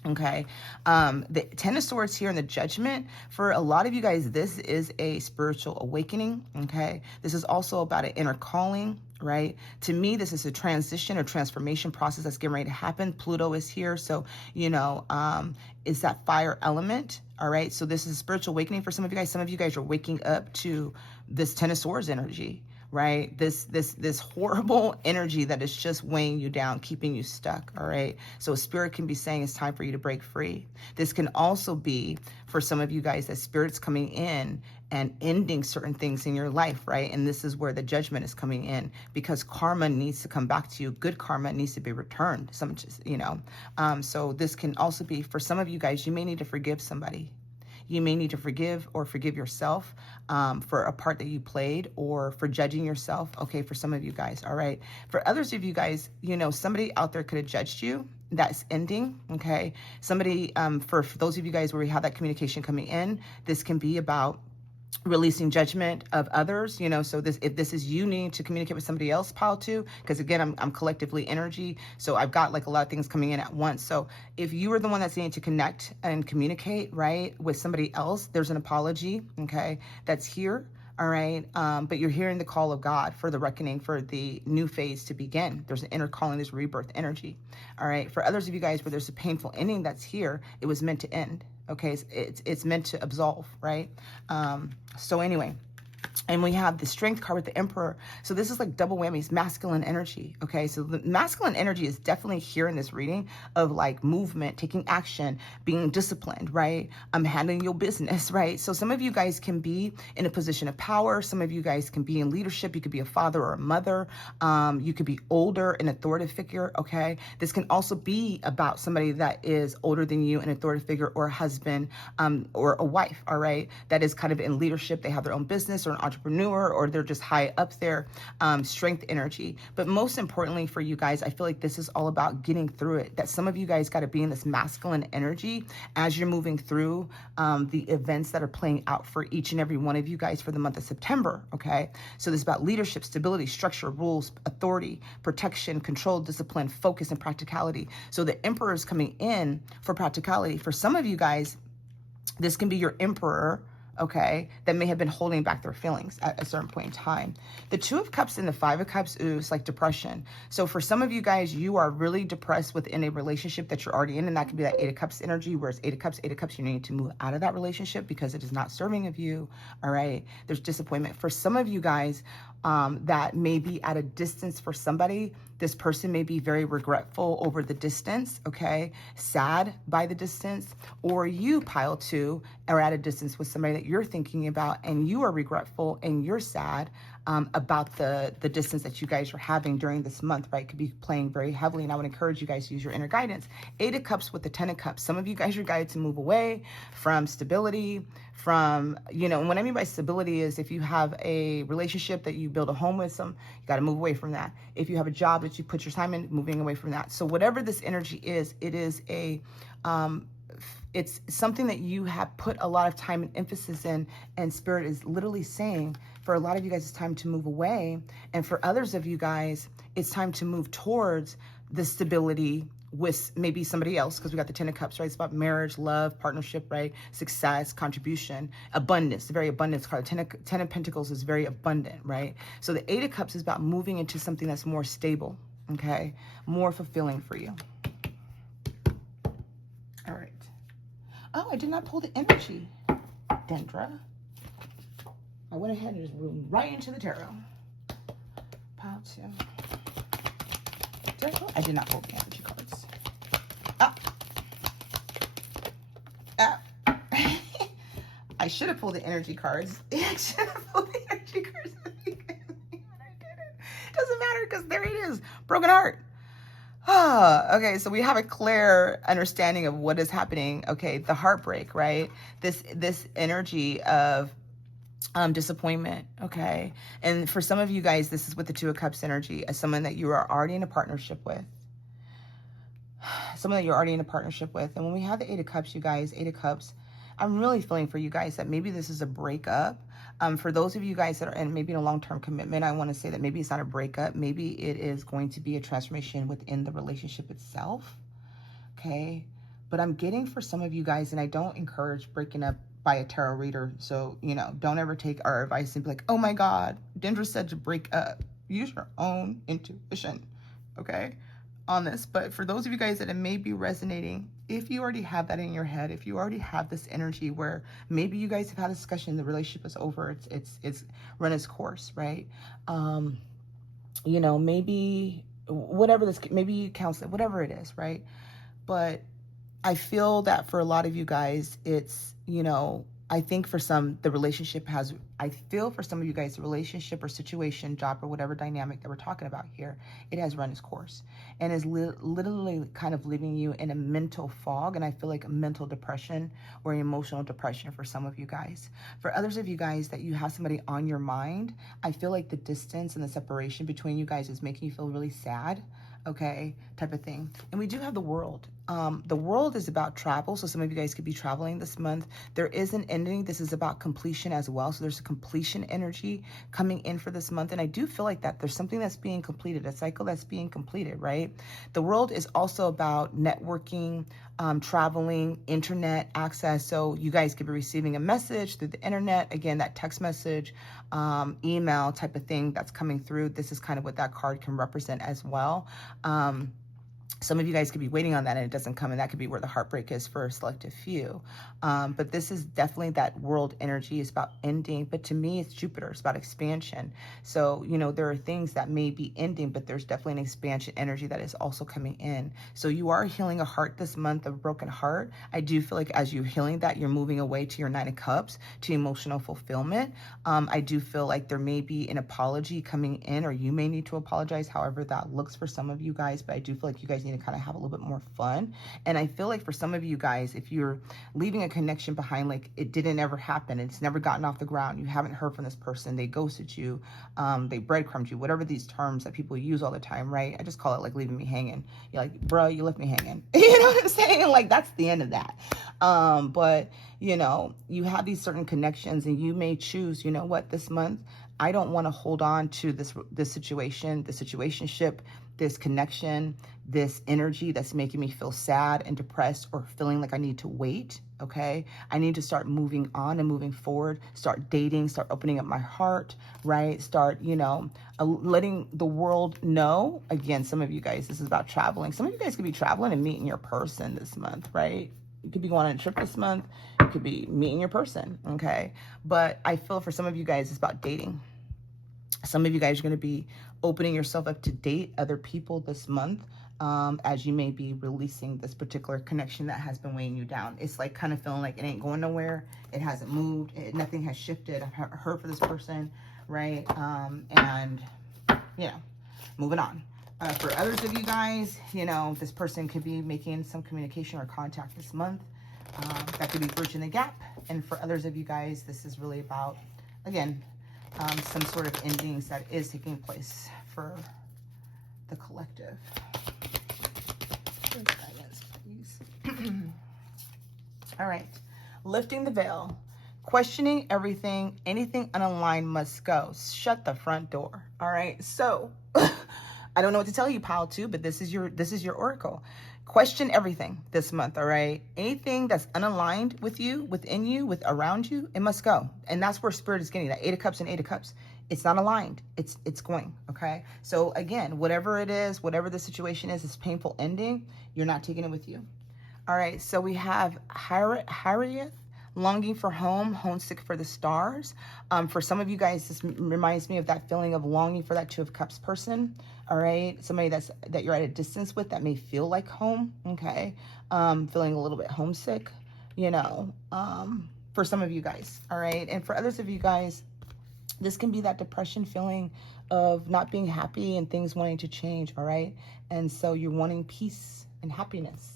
Okay. The 10 of Swords here in the Judgment, for a lot of you guys, this is a spiritual awakening. Okay. This is also about an inner calling, right? To me, this is a transition or transformation process that's getting ready to happen. Pluto is here. So, is that fire element. All right. So this is a spiritual awakening for some of you guys. Some of you guys are waking up to this 10 of Swords energy. Right? This horrible energy that is just weighing you down, keeping you stuck. All right. So Spirit can be saying it's time for you to break free. This can also be for some of you guys that Spirit's coming in and ending certain things in your life. Right. And this is where the Judgment is coming in, because karma needs to come back to you. Good karma needs to be returned. So this can also be for some of you guys, you may need to forgive somebody. You may need to forgive or forgive yourself for a part that you played, or for judging yourself. Okay, for some of you guys, all right. For others of you guys, you know, somebody out there could have judged you. That's ending, okay? Somebody, for those of you guys where we have that communication coming in, this can be about releasing judgment of others, you know. So this, if this is you needing to communicate with somebody else, pile two, because again, I'm collectively energy, so I've got like a lot of things coming in at once. So if you are the one that's needing to connect and communicate, right, with somebody else, there's an apology, okay, that's here. All right. But you're hearing the call of God for the reckoning, for the new phase to begin. There's an inner calling, there's rebirth energy. All right. For others of you guys where there's a painful ending that's here, it was meant to end. Okay. It's meant to absolve, right? So anyway, and we have the Strength card with the Emperor. So this is like double whammies, masculine energy. Okay, so the masculine energy is definitely here in this reading of like movement, taking action, being disciplined, right? Handling your business, right? So some of you guys can be in a position of power. Some of you guys can be in leadership. You could be a father or a mother. You could be older, an authoritative figure. Okay, this can also be about somebody that is older than you, an authoritative figure, or a husband, or a wife. All right, that is kind of in leadership. They have their own business, or an entrepreneur, or they're just high up there. Strength energy. But most importantly for you guys, I feel like this is all about getting through it. That some of you guys got to be in this masculine energy as you're moving through the events that are playing out for each and every one of you guys for the month of September. Okay, so this is about leadership, stability, structure, rules, authority, protection, control, discipline, focus, and practicality. So the Emperor is coming in for practicality. For some of you guys, this can be your Emperor, okay, that may have been holding back their feelings at a certain point in time. The Two of Cups and the Five of Cups is like depression. So for some of you guys, you are really depressed within a relationship that you're already in, and that could be that Eight of Cups energy, whereas Eight of Cups, you need to move out of that relationship because it is not serving of you, all right? There's disappointment. For some of you guys, that may be at a distance for somebody. This person may be very regretful over the distance, okay? Sad by the distance. Or you, pile two, are at a distance with somebody that you're thinking about, and you are regretful and you're sad about the distance that you guys are having during this month, right? Could be playing very heavily, and I would encourage you guys to use your inner guidance. Eight of Cups with the Ten of Cups. Some of you guys are guided to move away from stability, from, you know, and what I mean by stability is if you have a relationship that you build a home with some, you got to move away from that. If you have a job that you put your time in, moving away from that. So whatever this energy is, it is a, it's something that you have put a lot of time and emphasis in, and Spirit is literally saying, for a lot of you guys, it's time to move away. And for others of you guys, it's time to move towards the stability with maybe somebody else, because we got the Ten of Cups, right? It's about marriage, love, partnership, right? Success, contribution, abundance, the very abundance card. Ten of Pentacles is very abundant, right? So the Eight of Cups is about moving into something that's more stable, okay? More fulfilling for you. All right. Oh, I did not pull the energy, Dendra. I went ahead and just moved right into the tarot. Pile two. I did not pull the energy cards. I should have pulled the energy cards. I should have pulled the energy cards. Doesn't matter because there it is. Broken heart. Okay, so we have a clear understanding of what is happening. Okay, the heartbreak, right? This energy of disappointment, okay? And for some of you guys, this is with the Two of Cups energy, as someone that you are already in a partnership with. Someone that you're already in a partnership with. And when we have the Eight of Cups, you guys, Eight of Cups, I'm really feeling for you guys that maybe this is a breakup. For those of you guys that are in maybe in a long-term commitment, I want to say that maybe it's not a breakup. Maybe it is going to be a transformation within the relationship itself, okay? But I'm getting for some of you guys, and I don't encourage breaking up by a tarot reader. So, you know, don't ever take our advice and be like, oh my God, Dendra said to break up. Use your own intuition, okay, on this. But for those of you guys that it may be resonating, if you already have that in your head, if you already have this energy where maybe you guys have had a discussion, the relationship is over, it's run its course, right? You know, maybe whatever this, maybe you counsel, whatever it is, right? But I feel that for a lot of you guys, it's, you know, I think for some, the relationship has, I feel for some of you guys, the relationship or situation, job or whatever dynamic that we're talking about here, it has run its course and is literally kind of leaving you in a mental fog. And I feel like a mental depression or emotional depression for some of you guys. For others of you guys that you have somebody on your mind, I feel like the distance and the separation between you guys is making you feel really sad. Okay, type of thing. And we do have the world. The world is about travel, so some of you guys could be traveling this month. There is an ending. This is about completion as well, so there's a completion energy coming in for this month, and I do feel like that there's something that's being completed, a cycle that's being completed, right? The world is also about networking, traveling, internet access, so you guys could be receiving a message through the internet, again, that text message, email type of thing that's coming through. This is kind of what that card can represent as well. Some of you guys could be waiting on that and it doesn't come, and that could be where the heartbreak is for a selective few. But this is definitely that world energy. Is about ending, but to me it's Jupiter. It's about expansion. So, you know, there are things that may be ending, but there's definitely an expansion energy that is also coming in. So you are healing a heart this month, a broken heart. I do feel like as you're healing that, you're moving away to your Nine of Cups, to emotional fulfillment. I do feel like there may be an apology coming in, or you may need to apologize, however that looks for some of you guys, but I do feel like you guys need to kind of have a little bit more fun. And I feel like for some of you guys, if you're leaving a connection behind, like it didn't ever happen, it's never gotten off the ground, you haven't heard from this person, they ghosted you, they breadcrumbed you, whatever these terms that people use all the time, right? I just call it like leaving me hanging. You're like, bro, you left me hanging. You know what I'm saying? Like that's the end of that. But you know, you have these certain connections and you may choose, you know what, this month, I don't want to hold on to this situation, the situationship, this connection, this energy that's making me feel sad and depressed or feeling like I need to wait, okay? I need to start moving on and moving forward, start dating, start opening up my heart, right? Start, you know, letting the world know. Again, some of you guys, this is about traveling. Some of you guys could be traveling and meeting your person this month, right? You could be going on a trip this month. You could be meeting your person, okay? But I feel for some of you guys, it's about dating. Some of you guys are going to be opening yourself up to date other people this month, as you may be releasing this particular connection that has been weighing you down. It's like kind of feeling like it ain't going nowhere. It hasn't moved. Nothing has shifted. I've heard for this person, right? And, you know, moving on. For others of you guys, you know, this person could be making some communication or contact this month. That could be bridging the gap. And for others of you guys, this is really about, again, some sort of endings that is taking place for the collective. Guidance, please. All right. Lifting the veil. Questioning everything. Anything unaligned must go. Shut the front door. All right. So I don't know what to tell you, pile 2, but this is your oracle. Question everything this month, all right? Anything that's unaligned with you, within you, around you, it must go. And that's where Spirit is getting that. 8 of Cups and 8 of Cups. It's not aligned. It's going, okay? So again, whatever it is, whatever the situation is, this painful ending, you're not taking it with you. All right, so we have Harriet, longing for home, homesick for the stars. For some of you guys, this reminds me of that feeling of longing for that 2 of Cups person. All right, somebody that you're at a distance with that may feel like home. Okay, feeling a little bit homesick, you know, for some of you guys. All right, and for others of you guys, this can be that depression feeling of not being happy and things wanting to change. All right, and so you're wanting peace and happiness.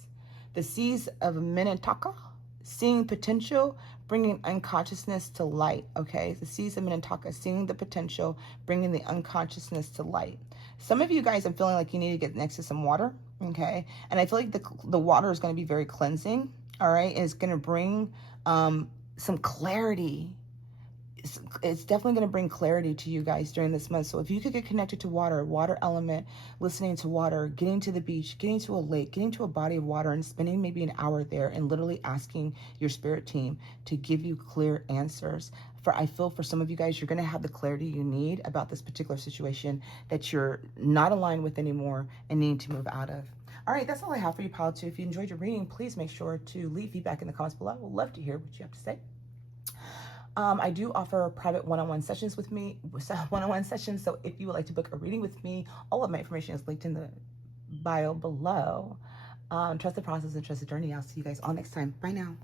The Seas of Minnetonka. Seeing potential, bringing unconsciousness to light, okay? The Seas of Minnetonka, seeing the potential, bringing the unconsciousness to light. Some of you guys, I'm feeling like you need to get next to some water, okay? And I feel like the water is going to be very cleansing, all right? And it's going to bring some clarity. It's definitely going to bring clarity to you guys during this month. So if you could get connected to water element, listening to water, getting to the beach, getting to a lake, getting to a body of water and spending maybe an hour there and literally asking your spirit team to give you clear answers. I feel for some of you guys, you're going to have the clarity you need about this particular situation that you're not aligned with anymore and need to move out of. All right, that's all I have for you, pile 2. If you enjoyed your reading, please make sure to leave feedback in the comments below. I would love to hear what you have to say. I do offer private one-on-one sessions with me, one-on-one sessions. So if you would like to book a reading with me, all of my information is linked in the bio below. Trust the process and trust the journey. I'll see you guys all next time. Bye now.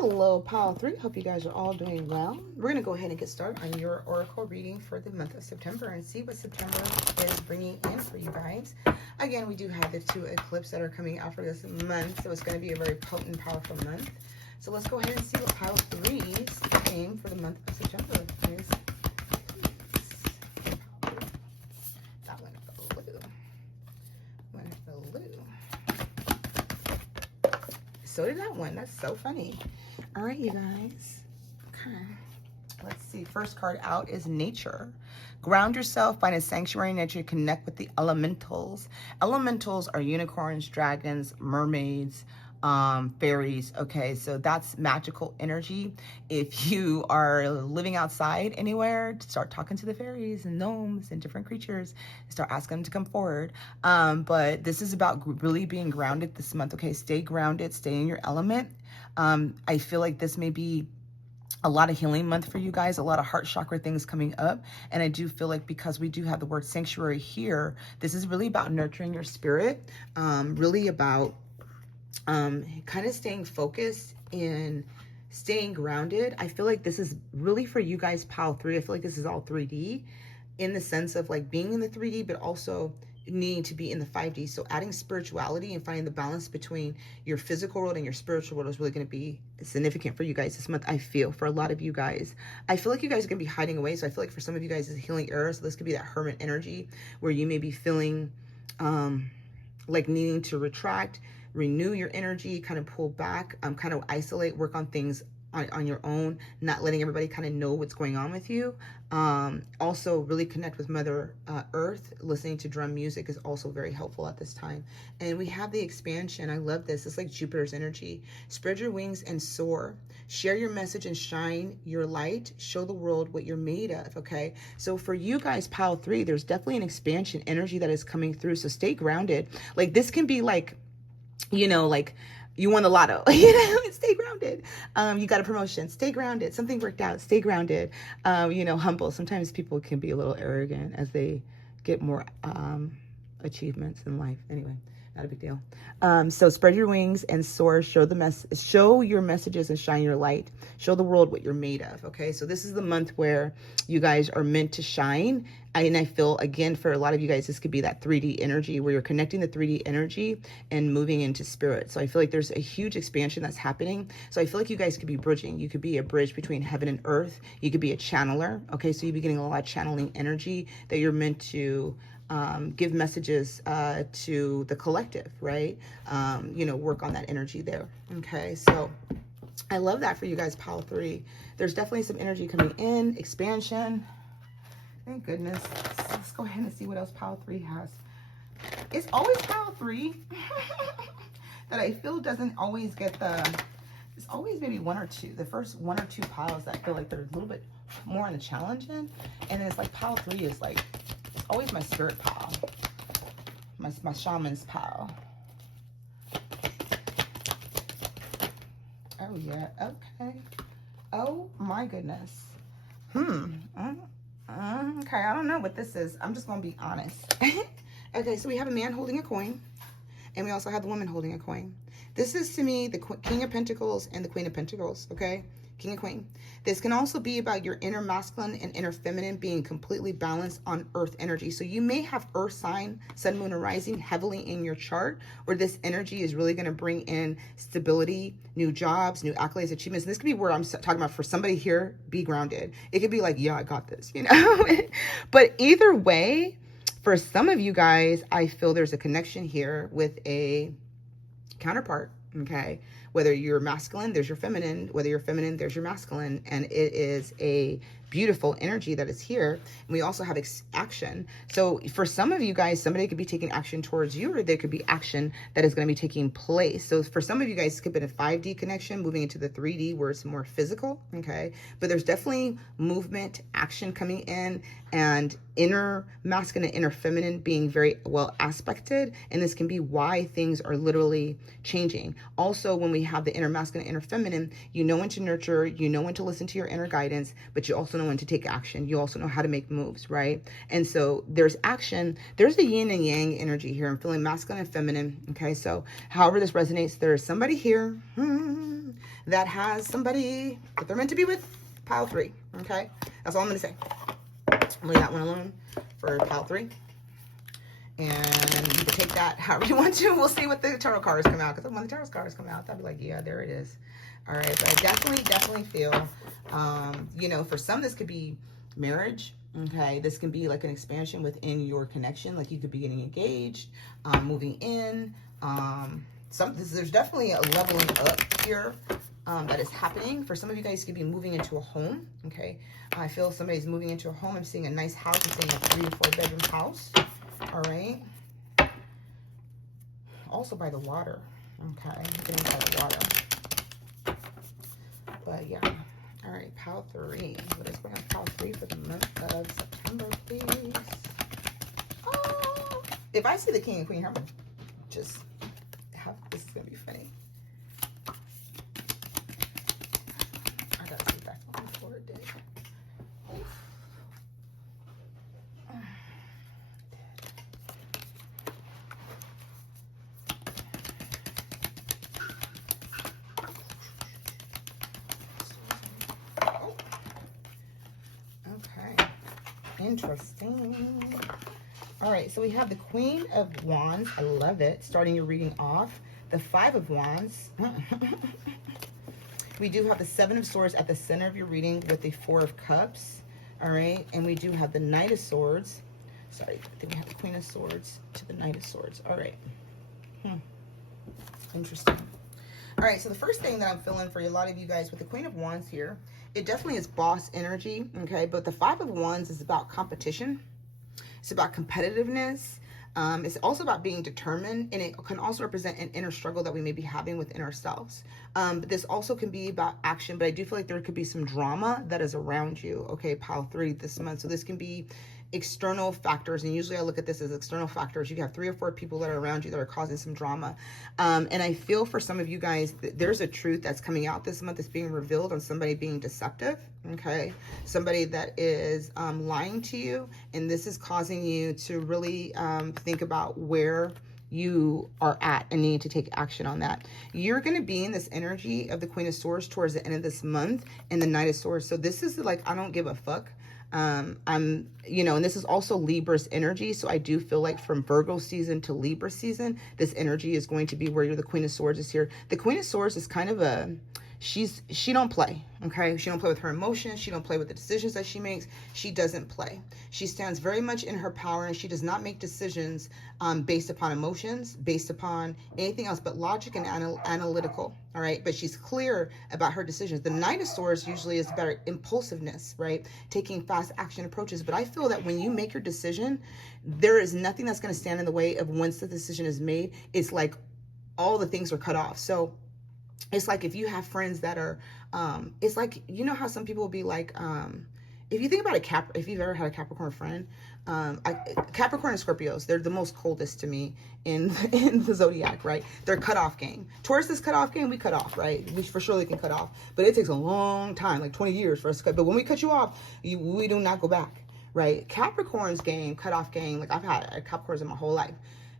Hello, Pile 3. Hope you guys are all doing well. We're going to go ahead and get started on your oracle reading for the month of September and see what September is bringing in for you guys. Again, we do have the 2 eclipses that are coming out for this month, so it's going to be a very potent, powerful month. So let's go ahead and see what Pile 3's came for the month of September is. That one blue. One blue. So did that one. That's so funny. All right, you guys. Okay. Let's see. First card out is nature. Ground yourself, find a sanctuary in nature, connect with the elementals. Elementals are unicorns, dragons, mermaids, fairies. Okay, so that's magical energy. If you are living outside anywhere, start talking to the fairies and gnomes and different creatures, start asking them to come forward. But this is about really being grounded this month. Okay, stay grounded, stay in your element. I feel like this may be a lot of healing month for you guys, a lot of heart chakra things coming up. And I do feel like because we do have the word sanctuary here, this is really about nurturing your spirit, really about kind of staying focused and staying grounded. I feel like this is really for you guys, Pile 3. I feel like this is all 3D in the sense of like being in the 3D, but also needing to be in the 5D. So adding spirituality and finding the balance between your physical world and your spiritual world is really going to be significant for you guys this month. I feel for a lot of you guys, I feel like you guys are going to be hiding away. So I feel like for some of you guys, it's a healing era. So this could be that hermit energy where you may be feeling like needing to retract, renew your energy, kind of pull back, kind of isolate, work on things on your own, not letting everybody kind of know what's going on with you. Also really connect with Mother Earth. Listening to drum music is also very helpful at this time. And we have the expansion. I love this. It's like Jupiter's energy. Spread your wings and soar. Share your message and shine your light. Show the world what you're made of. Okay, so for you guys, Pile 3, there's definitely an expansion energy that is coming through. So stay grounded. Like this can be like, you know, like you won the lotto, you know, stay grounded. You got a promotion, stay grounded. Something worked out, stay grounded. You know, humble. Sometimes people can be a little arrogant as they get more achievements in life. Anyway, not a big deal. So spread your wings and soar. Show your messages and shine your light. Show the world what you're made of. Okay, so this is the month where you guys are meant to shine. And I feel, again, for a lot of you guys, this could be that 3D energy where you're connecting the 3D energy and moving into spirit. So I feel like there's a huge expansion that's happening. So I feel like you guys could be bridging. You could be a bridge between heaven and earth. You could be a channeler. Okay, so you'd be getting a lot of channeling energy that you're meant to give messages to the collective, right? You know, work on that energy there. Okay, so I love that for you guys, Pile 3. There's definitely some energy coming in, expansion. Thank goodness. Let's go ahead and see what else Pile 3 has. It's always Pile 3 that I feel doesn't always get it's always maybe 1 or 2. The first 1 or 2 piles that I feel like they're a little bit more on the challenge in. And then it's like Pile 3 is like, it's always my spirit pile. My shaman's pile. Oh yeah, okay. Oh my goodness. Okay, I don't know what this is. I'm just going to be honest. Okay, so we have a man holding a coin, and we also have the woman holding a coin. This is, to me, the King of Pentacles and the Queen of Pentacles, okay? King and Queen. This can also be about your inner masculine and inner feminine being completely balanced on earth energy. So you may have earth sign, sun, moon, or rising heavily in your chart, where this energy is really going to bring in stability, new jobs, new accolades, achievements. And this could be where I'm talking about for somebody here, be grounded. It could be like, yeah, I got this, you know? But either way, for some of you guys, I feel there's a connection here with a counterpart, okay? Whether you're masculine, there's your feminine. Whether you're feminine, there's your masculine. And it is a beautiful energy that is here. And we also have action. So for some of you guys, somebody could be taking action towards you, or there could be action that is going to be taking place. So for some of you guys, it could be a 5D connection, moving into the 3D where it's more physical, okay? But there's definitely movement, action coming in, and inner masculine and inner feminine being very well aspected. And this can be why things are literally changing. Also, when we have the inner masculine and inner feminine, you know when to nurture, you know when to listen to your inner guidance, but you also know when to take action. You also know how to make moves, right? And so there's action. There's the yin and yang energy here. I'm feeling masculine and feminine. Okay, so however this resonates, there is somebody here that has somebody that they're meant to be with, pile 3, okay? That's all I'm going to say. Leave that one alone for pile 3. And you can take that however you want to. We'll see what the tarot cards come out. Because when the tarot cards come out, I'll be like, yeah, there it is. All right. But I definitely feel, you know, for some, this could be marriage. Okay. This can be like an expansion within your connection. Like you could be getting engaged, moving in. There's definitely a leveling up here that is happening. For some of you guys, you could be moving into a home. Okay. I feel somebody's moving into a home. I'm seeing a nice house. I'm seeing a 3 or 4 bedroom house. All right. Also by the water. Okay. Getting by the water. But yeah. All right. Pile 3. What is going on pile 3 for the month of September, please? Oh, if I see the King and Queen, I'm just this is going to be funny. I got to sit back on the floor a day. Interesting. All right, so we have the Queen of Wands. I love it. Starting your reading off. The 5 of Wands. We do have the 7 of Swords at the center of your reading with the 4 of Cups. All right, and we do have the Knight of Swords. Sorry, I think we have the Queen of Swords to the Knight of Swords. All right. Interesting. All right, so the first thing that I'm feeling for a lot of you guys with the Queen of Wands here, it definitely is boss energy, okay? But the 5 of Wands is about competition. It's about competitiveness. It's also about being determined, and it can also represent an inner struggle that we may be having within ourselves. But this also can be about action, but I do feel like there could be some drama that is around you, okay? Pile 3 this month. So this can be external factors, and usually I look at this as external factors. You have 3 or 4 people that are around you that are causing some drama, and I feel for some of you guys that there's a truth that's coming out this month that's being revealed on somebody being deceptive, okay? Somebody that is lying to you, and this is causing you to really think about where you are at and need to take action on that. You're going to be in this energy of the Queen of Swords towards the end of this month and the Knight of Swords. So this is like, I don't give a fuck. I'm, you know, and this is also Libra's energy. So I do feel like from Virgo season to Libra season, this energy is going to be where you're the Queen of Swords is here. The Queen of Swords is kind of a, she don't play, okay? She don't play with her emotions. She don't play with the decisions that she makes. She doesn't play. She stands very much in her power, and she does not make decisions based upon emotions, based upon anything else but logic and analytical, all right? But she's clear about her decisions. The Knight of Swords usually is about impulsiveness, right? Taking fast action approaches. But I feel that when you make your decision, there is nothing that's going to stand in the way of once the decision is made. It's like all the things are cut off. So it's like if you have friends that are, it's like, you know how some people will be like, if you think about if you've ever had a Capricorn friend, Capricorn and Scorpios, they're the most coldest to me in the zodiac, right? They're cut off game. Taurus is cut off game, we cut off, right? We for sure can cut off, but it takes a long time, like 20 years for us to cut. But when we cut you off, we do not go back, right? Capricorn's game, cut off game, like I've had Capricorns in my whole life.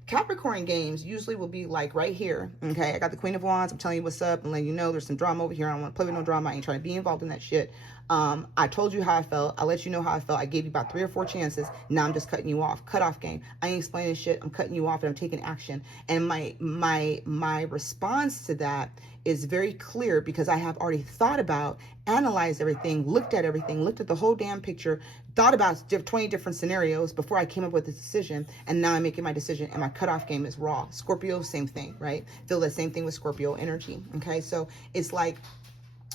Capricorn games usually will be like right here, okay? I got the Queen of Wands. I'm telling you what's up and letting you know there's some drama over here. I don't want to play with no drama. I ain't trying to be involved in that shit. I told you how I felt. I let you know how I felt. I gave you about 3 or 4 chances. Now I'm just cutting you off. Cut off game. I ain't explaining shit. I'm cutting you off and I'm taking action. And my response to that is very clear because I have already thought about, analyzed everything, looked at the whole damn picture, thought about 20 different scenarios before I came up with this decision, and now I'm making my decision, and my cutoff game is raw. Scorpio, same thing, right? Feel the same thing with Scorpio energy, okay? So it's like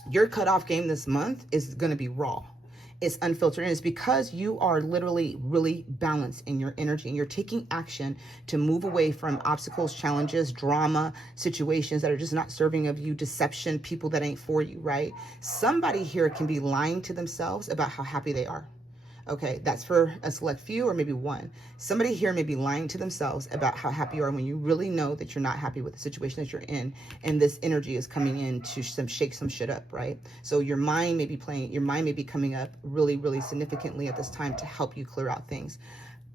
your cutoff game this month is going to be raw. It's unfiltered, and it's because you are literally really balanced in your energy, and you're taking action to move away from obstacles, challenges, drama, situations that are just not serving of you, deception, people that ain't for you, right? Somebody here can be lying to themselves about how happy they are. Okay, that's for a select few or maybe one. Somebody here may be lying to themselves about how happy you are when you really know that you're not happy with the situation that you're in, and this energy is coming in to shake some shit up, right? So your mind may be coming up really, really significantly at this time to help you clear out things.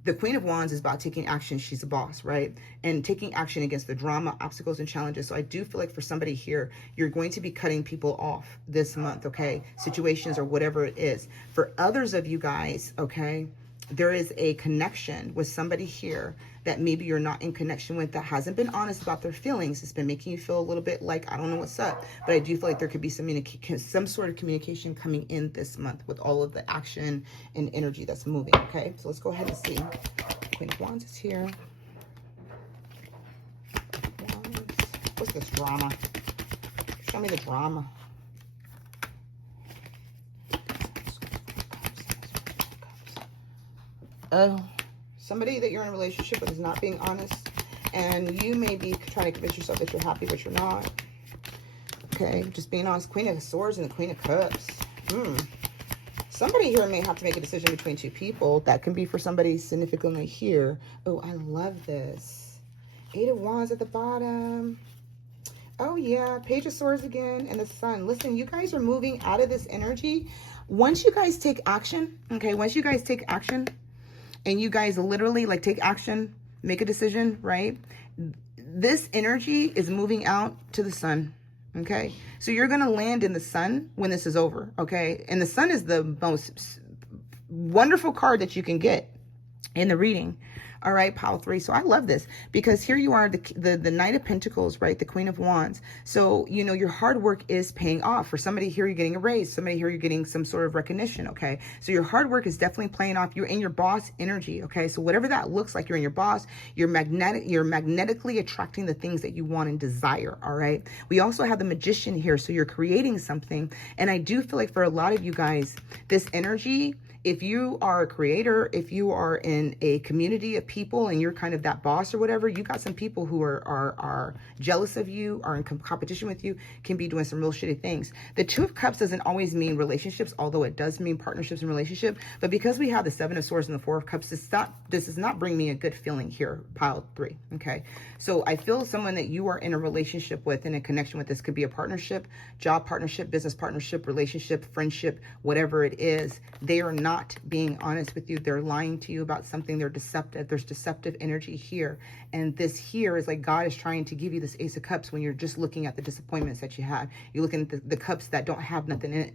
the Queen of Wands is about taking action. She's a boss, right? And taking action against the drama, obstacles, and challenges. So I do feel like for somebody here, you're going to be cutting people off this month, okay? Situations or whatever it is. For others of you guys, okay, there is a connection with somebody here that maybe you're not in connection with, that hasn't been honest about their feelings. It's been making you feel a little bit like, I don't know what's up. But I do feel like there could be some sort of communication coming in this month with all of the action and energy that's moving, okay? So let's go ahead and see. Queen of Wands is here. Wands. What's this drama? Show me the drama. Somebody that you're in a relationship with is not being honest, and you may be trying to convince yourself that you're happy, but you're not. Okay, just being honest. Queen of Swords and the Queen of Cups. Somebody here may have to make a decision between two people. That can be for somebody significantly here. Oh, I love this. Eight of Wands at the bottom. Oh yeah, Page of Swords again, and the Sun. Listen, you guys are moving out of this energy. Once you guys take action, okay, once you guys take action, and you guys literally like take action, make a decision, right? This energy is moving out to the Sun, okay? So you're going to land in the Sun when this is over, okay? And the Sun is the most wonderful card that you can get in the reading. All right, pile 3. So I love this because here you are, the Knight of Pentacles, right? The Queen of Wands. So, you know, your hard work is paying off. For somebody here, you're getting a raise. Somebody here, you're getting some sort of recognition, okay? So your hard work is definitely paying off. You're in your boss energy, okay? So whatever that looks like, you're in your boss. You're magnetically attracting the things that you want and desire, all right? We also have the Magician here. So you're creating something. And I do feel like for a lot of you guys, this energy, if you are a creator, if you are in a community of people and you're kind of that boss or whatever, you got some people who are jealous of you, are in competition with you, can be doing some real shitty things. The Two of Cups doesn't always mean relationships, although it does mean partnerships and relationship. But because we have the Seven of Swords and the Four of Cups, this does not bring me a good feeling here, pile 3, okay? So I feel someone that you are in a relationship with, in a connection with, this could be a partnership, job partnership, business partnership, relationship, friendship, whatever it is. They are not being honest with you. They're lying to you about something. They're deceptive. There's deceptive energy here. And this here is like God is trying to give you this Ace of Cups when you're just looking at the disappointments that you have. You're looking at the cups that don't have nothing in it,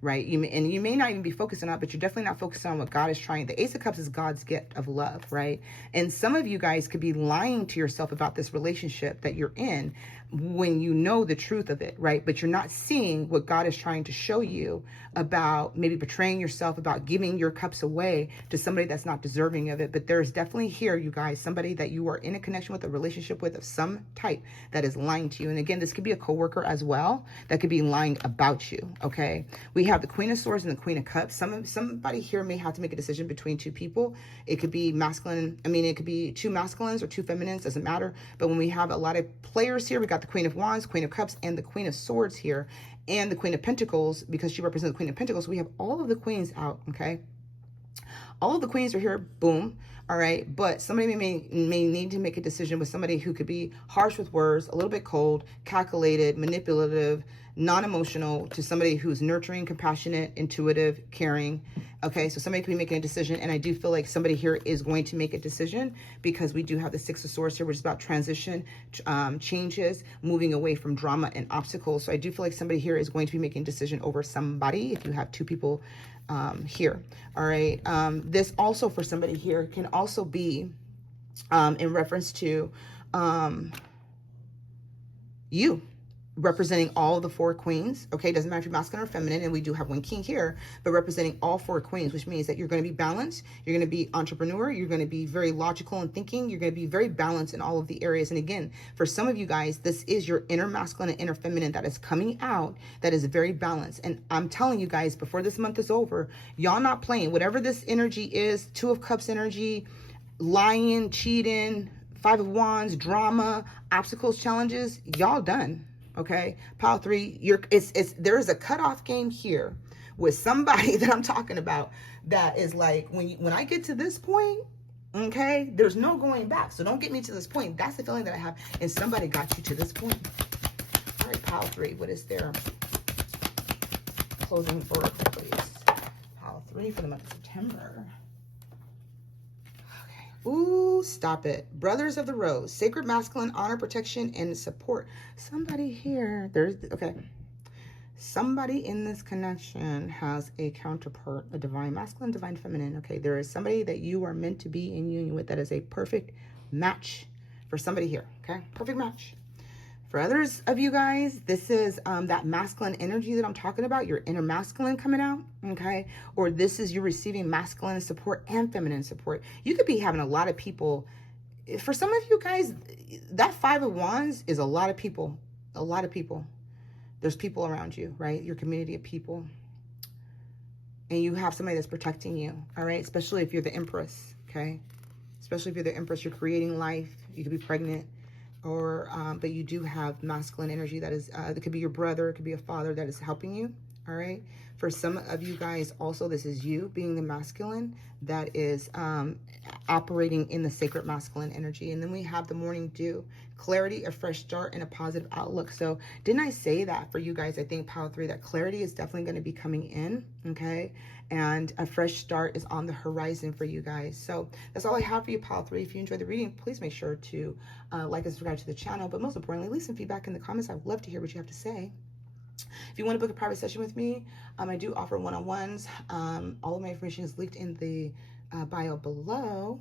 right? You may not even be focusing on it, but you're definitely not focusing on what God is trying. The Ace of Cups is God's gift of love, right? And some of you guys could be lying to yourself about this relationship that you're in when you know the truth of it, right? But you're not seeing what God is trying to show you about maybe betraying yourself, about giving your cups away to somebody that's not deserving of it. But there's definitely here, you guys, somebody that you are in a connection with, a relationship with of some type that is lying to you. And again, this could be a coworker as well that could be lying about you, okay? We have the Queen of Swords and the Queen of Cups. Somebody here may have to make a decision between two people. It could be masculine. I mean, it could be two masculines or two feminines, doesn't matter. But when we have a lot of players here, we got the Queen of Wands, Queen of Cups, and the Queen of Swords here, and the Queen of Pentacles, because she represents the Queen of Pentacles. We have all of the queens out, okay? All of the queens are here, boom, all right? But somebody may need to make a decision with somebody who could be harsh with words, a little bit cold, calculated, manipulative, non-emotional, to somebody who's nurturing, compassionate, intuitive, caring. Okay, so somebody could be making a decision, and I do feel like somebody here is going to make a decision because we do have the Six of Swords here, which is about transition, changes, moving away from drama and obstacles. So I do feel like somebody here is going to be making a decision over somebody if you have two people here. All right, this also for somebody here can also be in reference to you representing all the four queens. Okay, doesn't matter if you're masculine or feminine, and we do have one king here, but representing all four queens, which means that you're going to be balanced, you're going to be entrepreneur, you're going to be very logical in thinking, you're going to be very balanced in all of the areas. And again, for some of you guys, this is your inner masculine and inner feminine that is coming out, that is very balanced. And I'm telling you guys, before this month is over, y'all not playing. Whatever this energy is, Two of Cups energy, lying, cheating, Five of Wands, drama, obstacles, challenges, y'all done. Okay, pile 3, there is a cutoff game here with somebody that I'm talking about that is like, when I get to this point, okay, there's no going back. So don't get me to this point. That's the feeling that I have. And somebody got you to this point. All right, pile 3, what is their closing word, please? Pile 3 for the month of September. Okay. Ooh, stop it. Brothers of the Rose, sacred masculine, honor, protection, and support. Somebody here, okay. Somebody in this connection has a counterpart, a divine masculine, divine feminine. Okay, there is somebody that you are meant to be in union with that is a perfect match for somebody here. Okay, perfect match. For others of you guys, this is that masculine energy that I'm talking about, your inner masculine coming out, okay? Or this is you receiving masculine support and feminine support. You could be having a lot of people. For some of you guys, that Five of Wands is a lot of people, a lot of people. There's people around you, right? Your community of people. And you have somebody that's protecting you, all right? Especially if you're the Empress, okay? Especially if you're the Empress, you're creating life. You could be pregnant. Or, but you do have masculine energy that is, it could be your brother, it could be a father that is helping you, all right? For some of you guys also, this is you being the masculine that is operating in the sacred masculine energy. And then we have the morning dew, clarity, a fresh start, and a positive outlook. So didn't I say that for you guys? I think Pile 3, that clarity is definitely going to be coming in, okay? And a fresh start is on the horizon for you guys. So that's all I have for you, Pile 3. If you enjoyed the reading, please make sure to like and subscribe to the channel. But most importantly, leave some feedback in the comments. I would love to hear what you have to say. If you want to book a private session with me, I do offer one-on-ones. All of my information is linked in the bio below.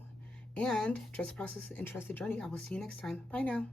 And trust the process and trust the journey. I will see you next time. Bye now.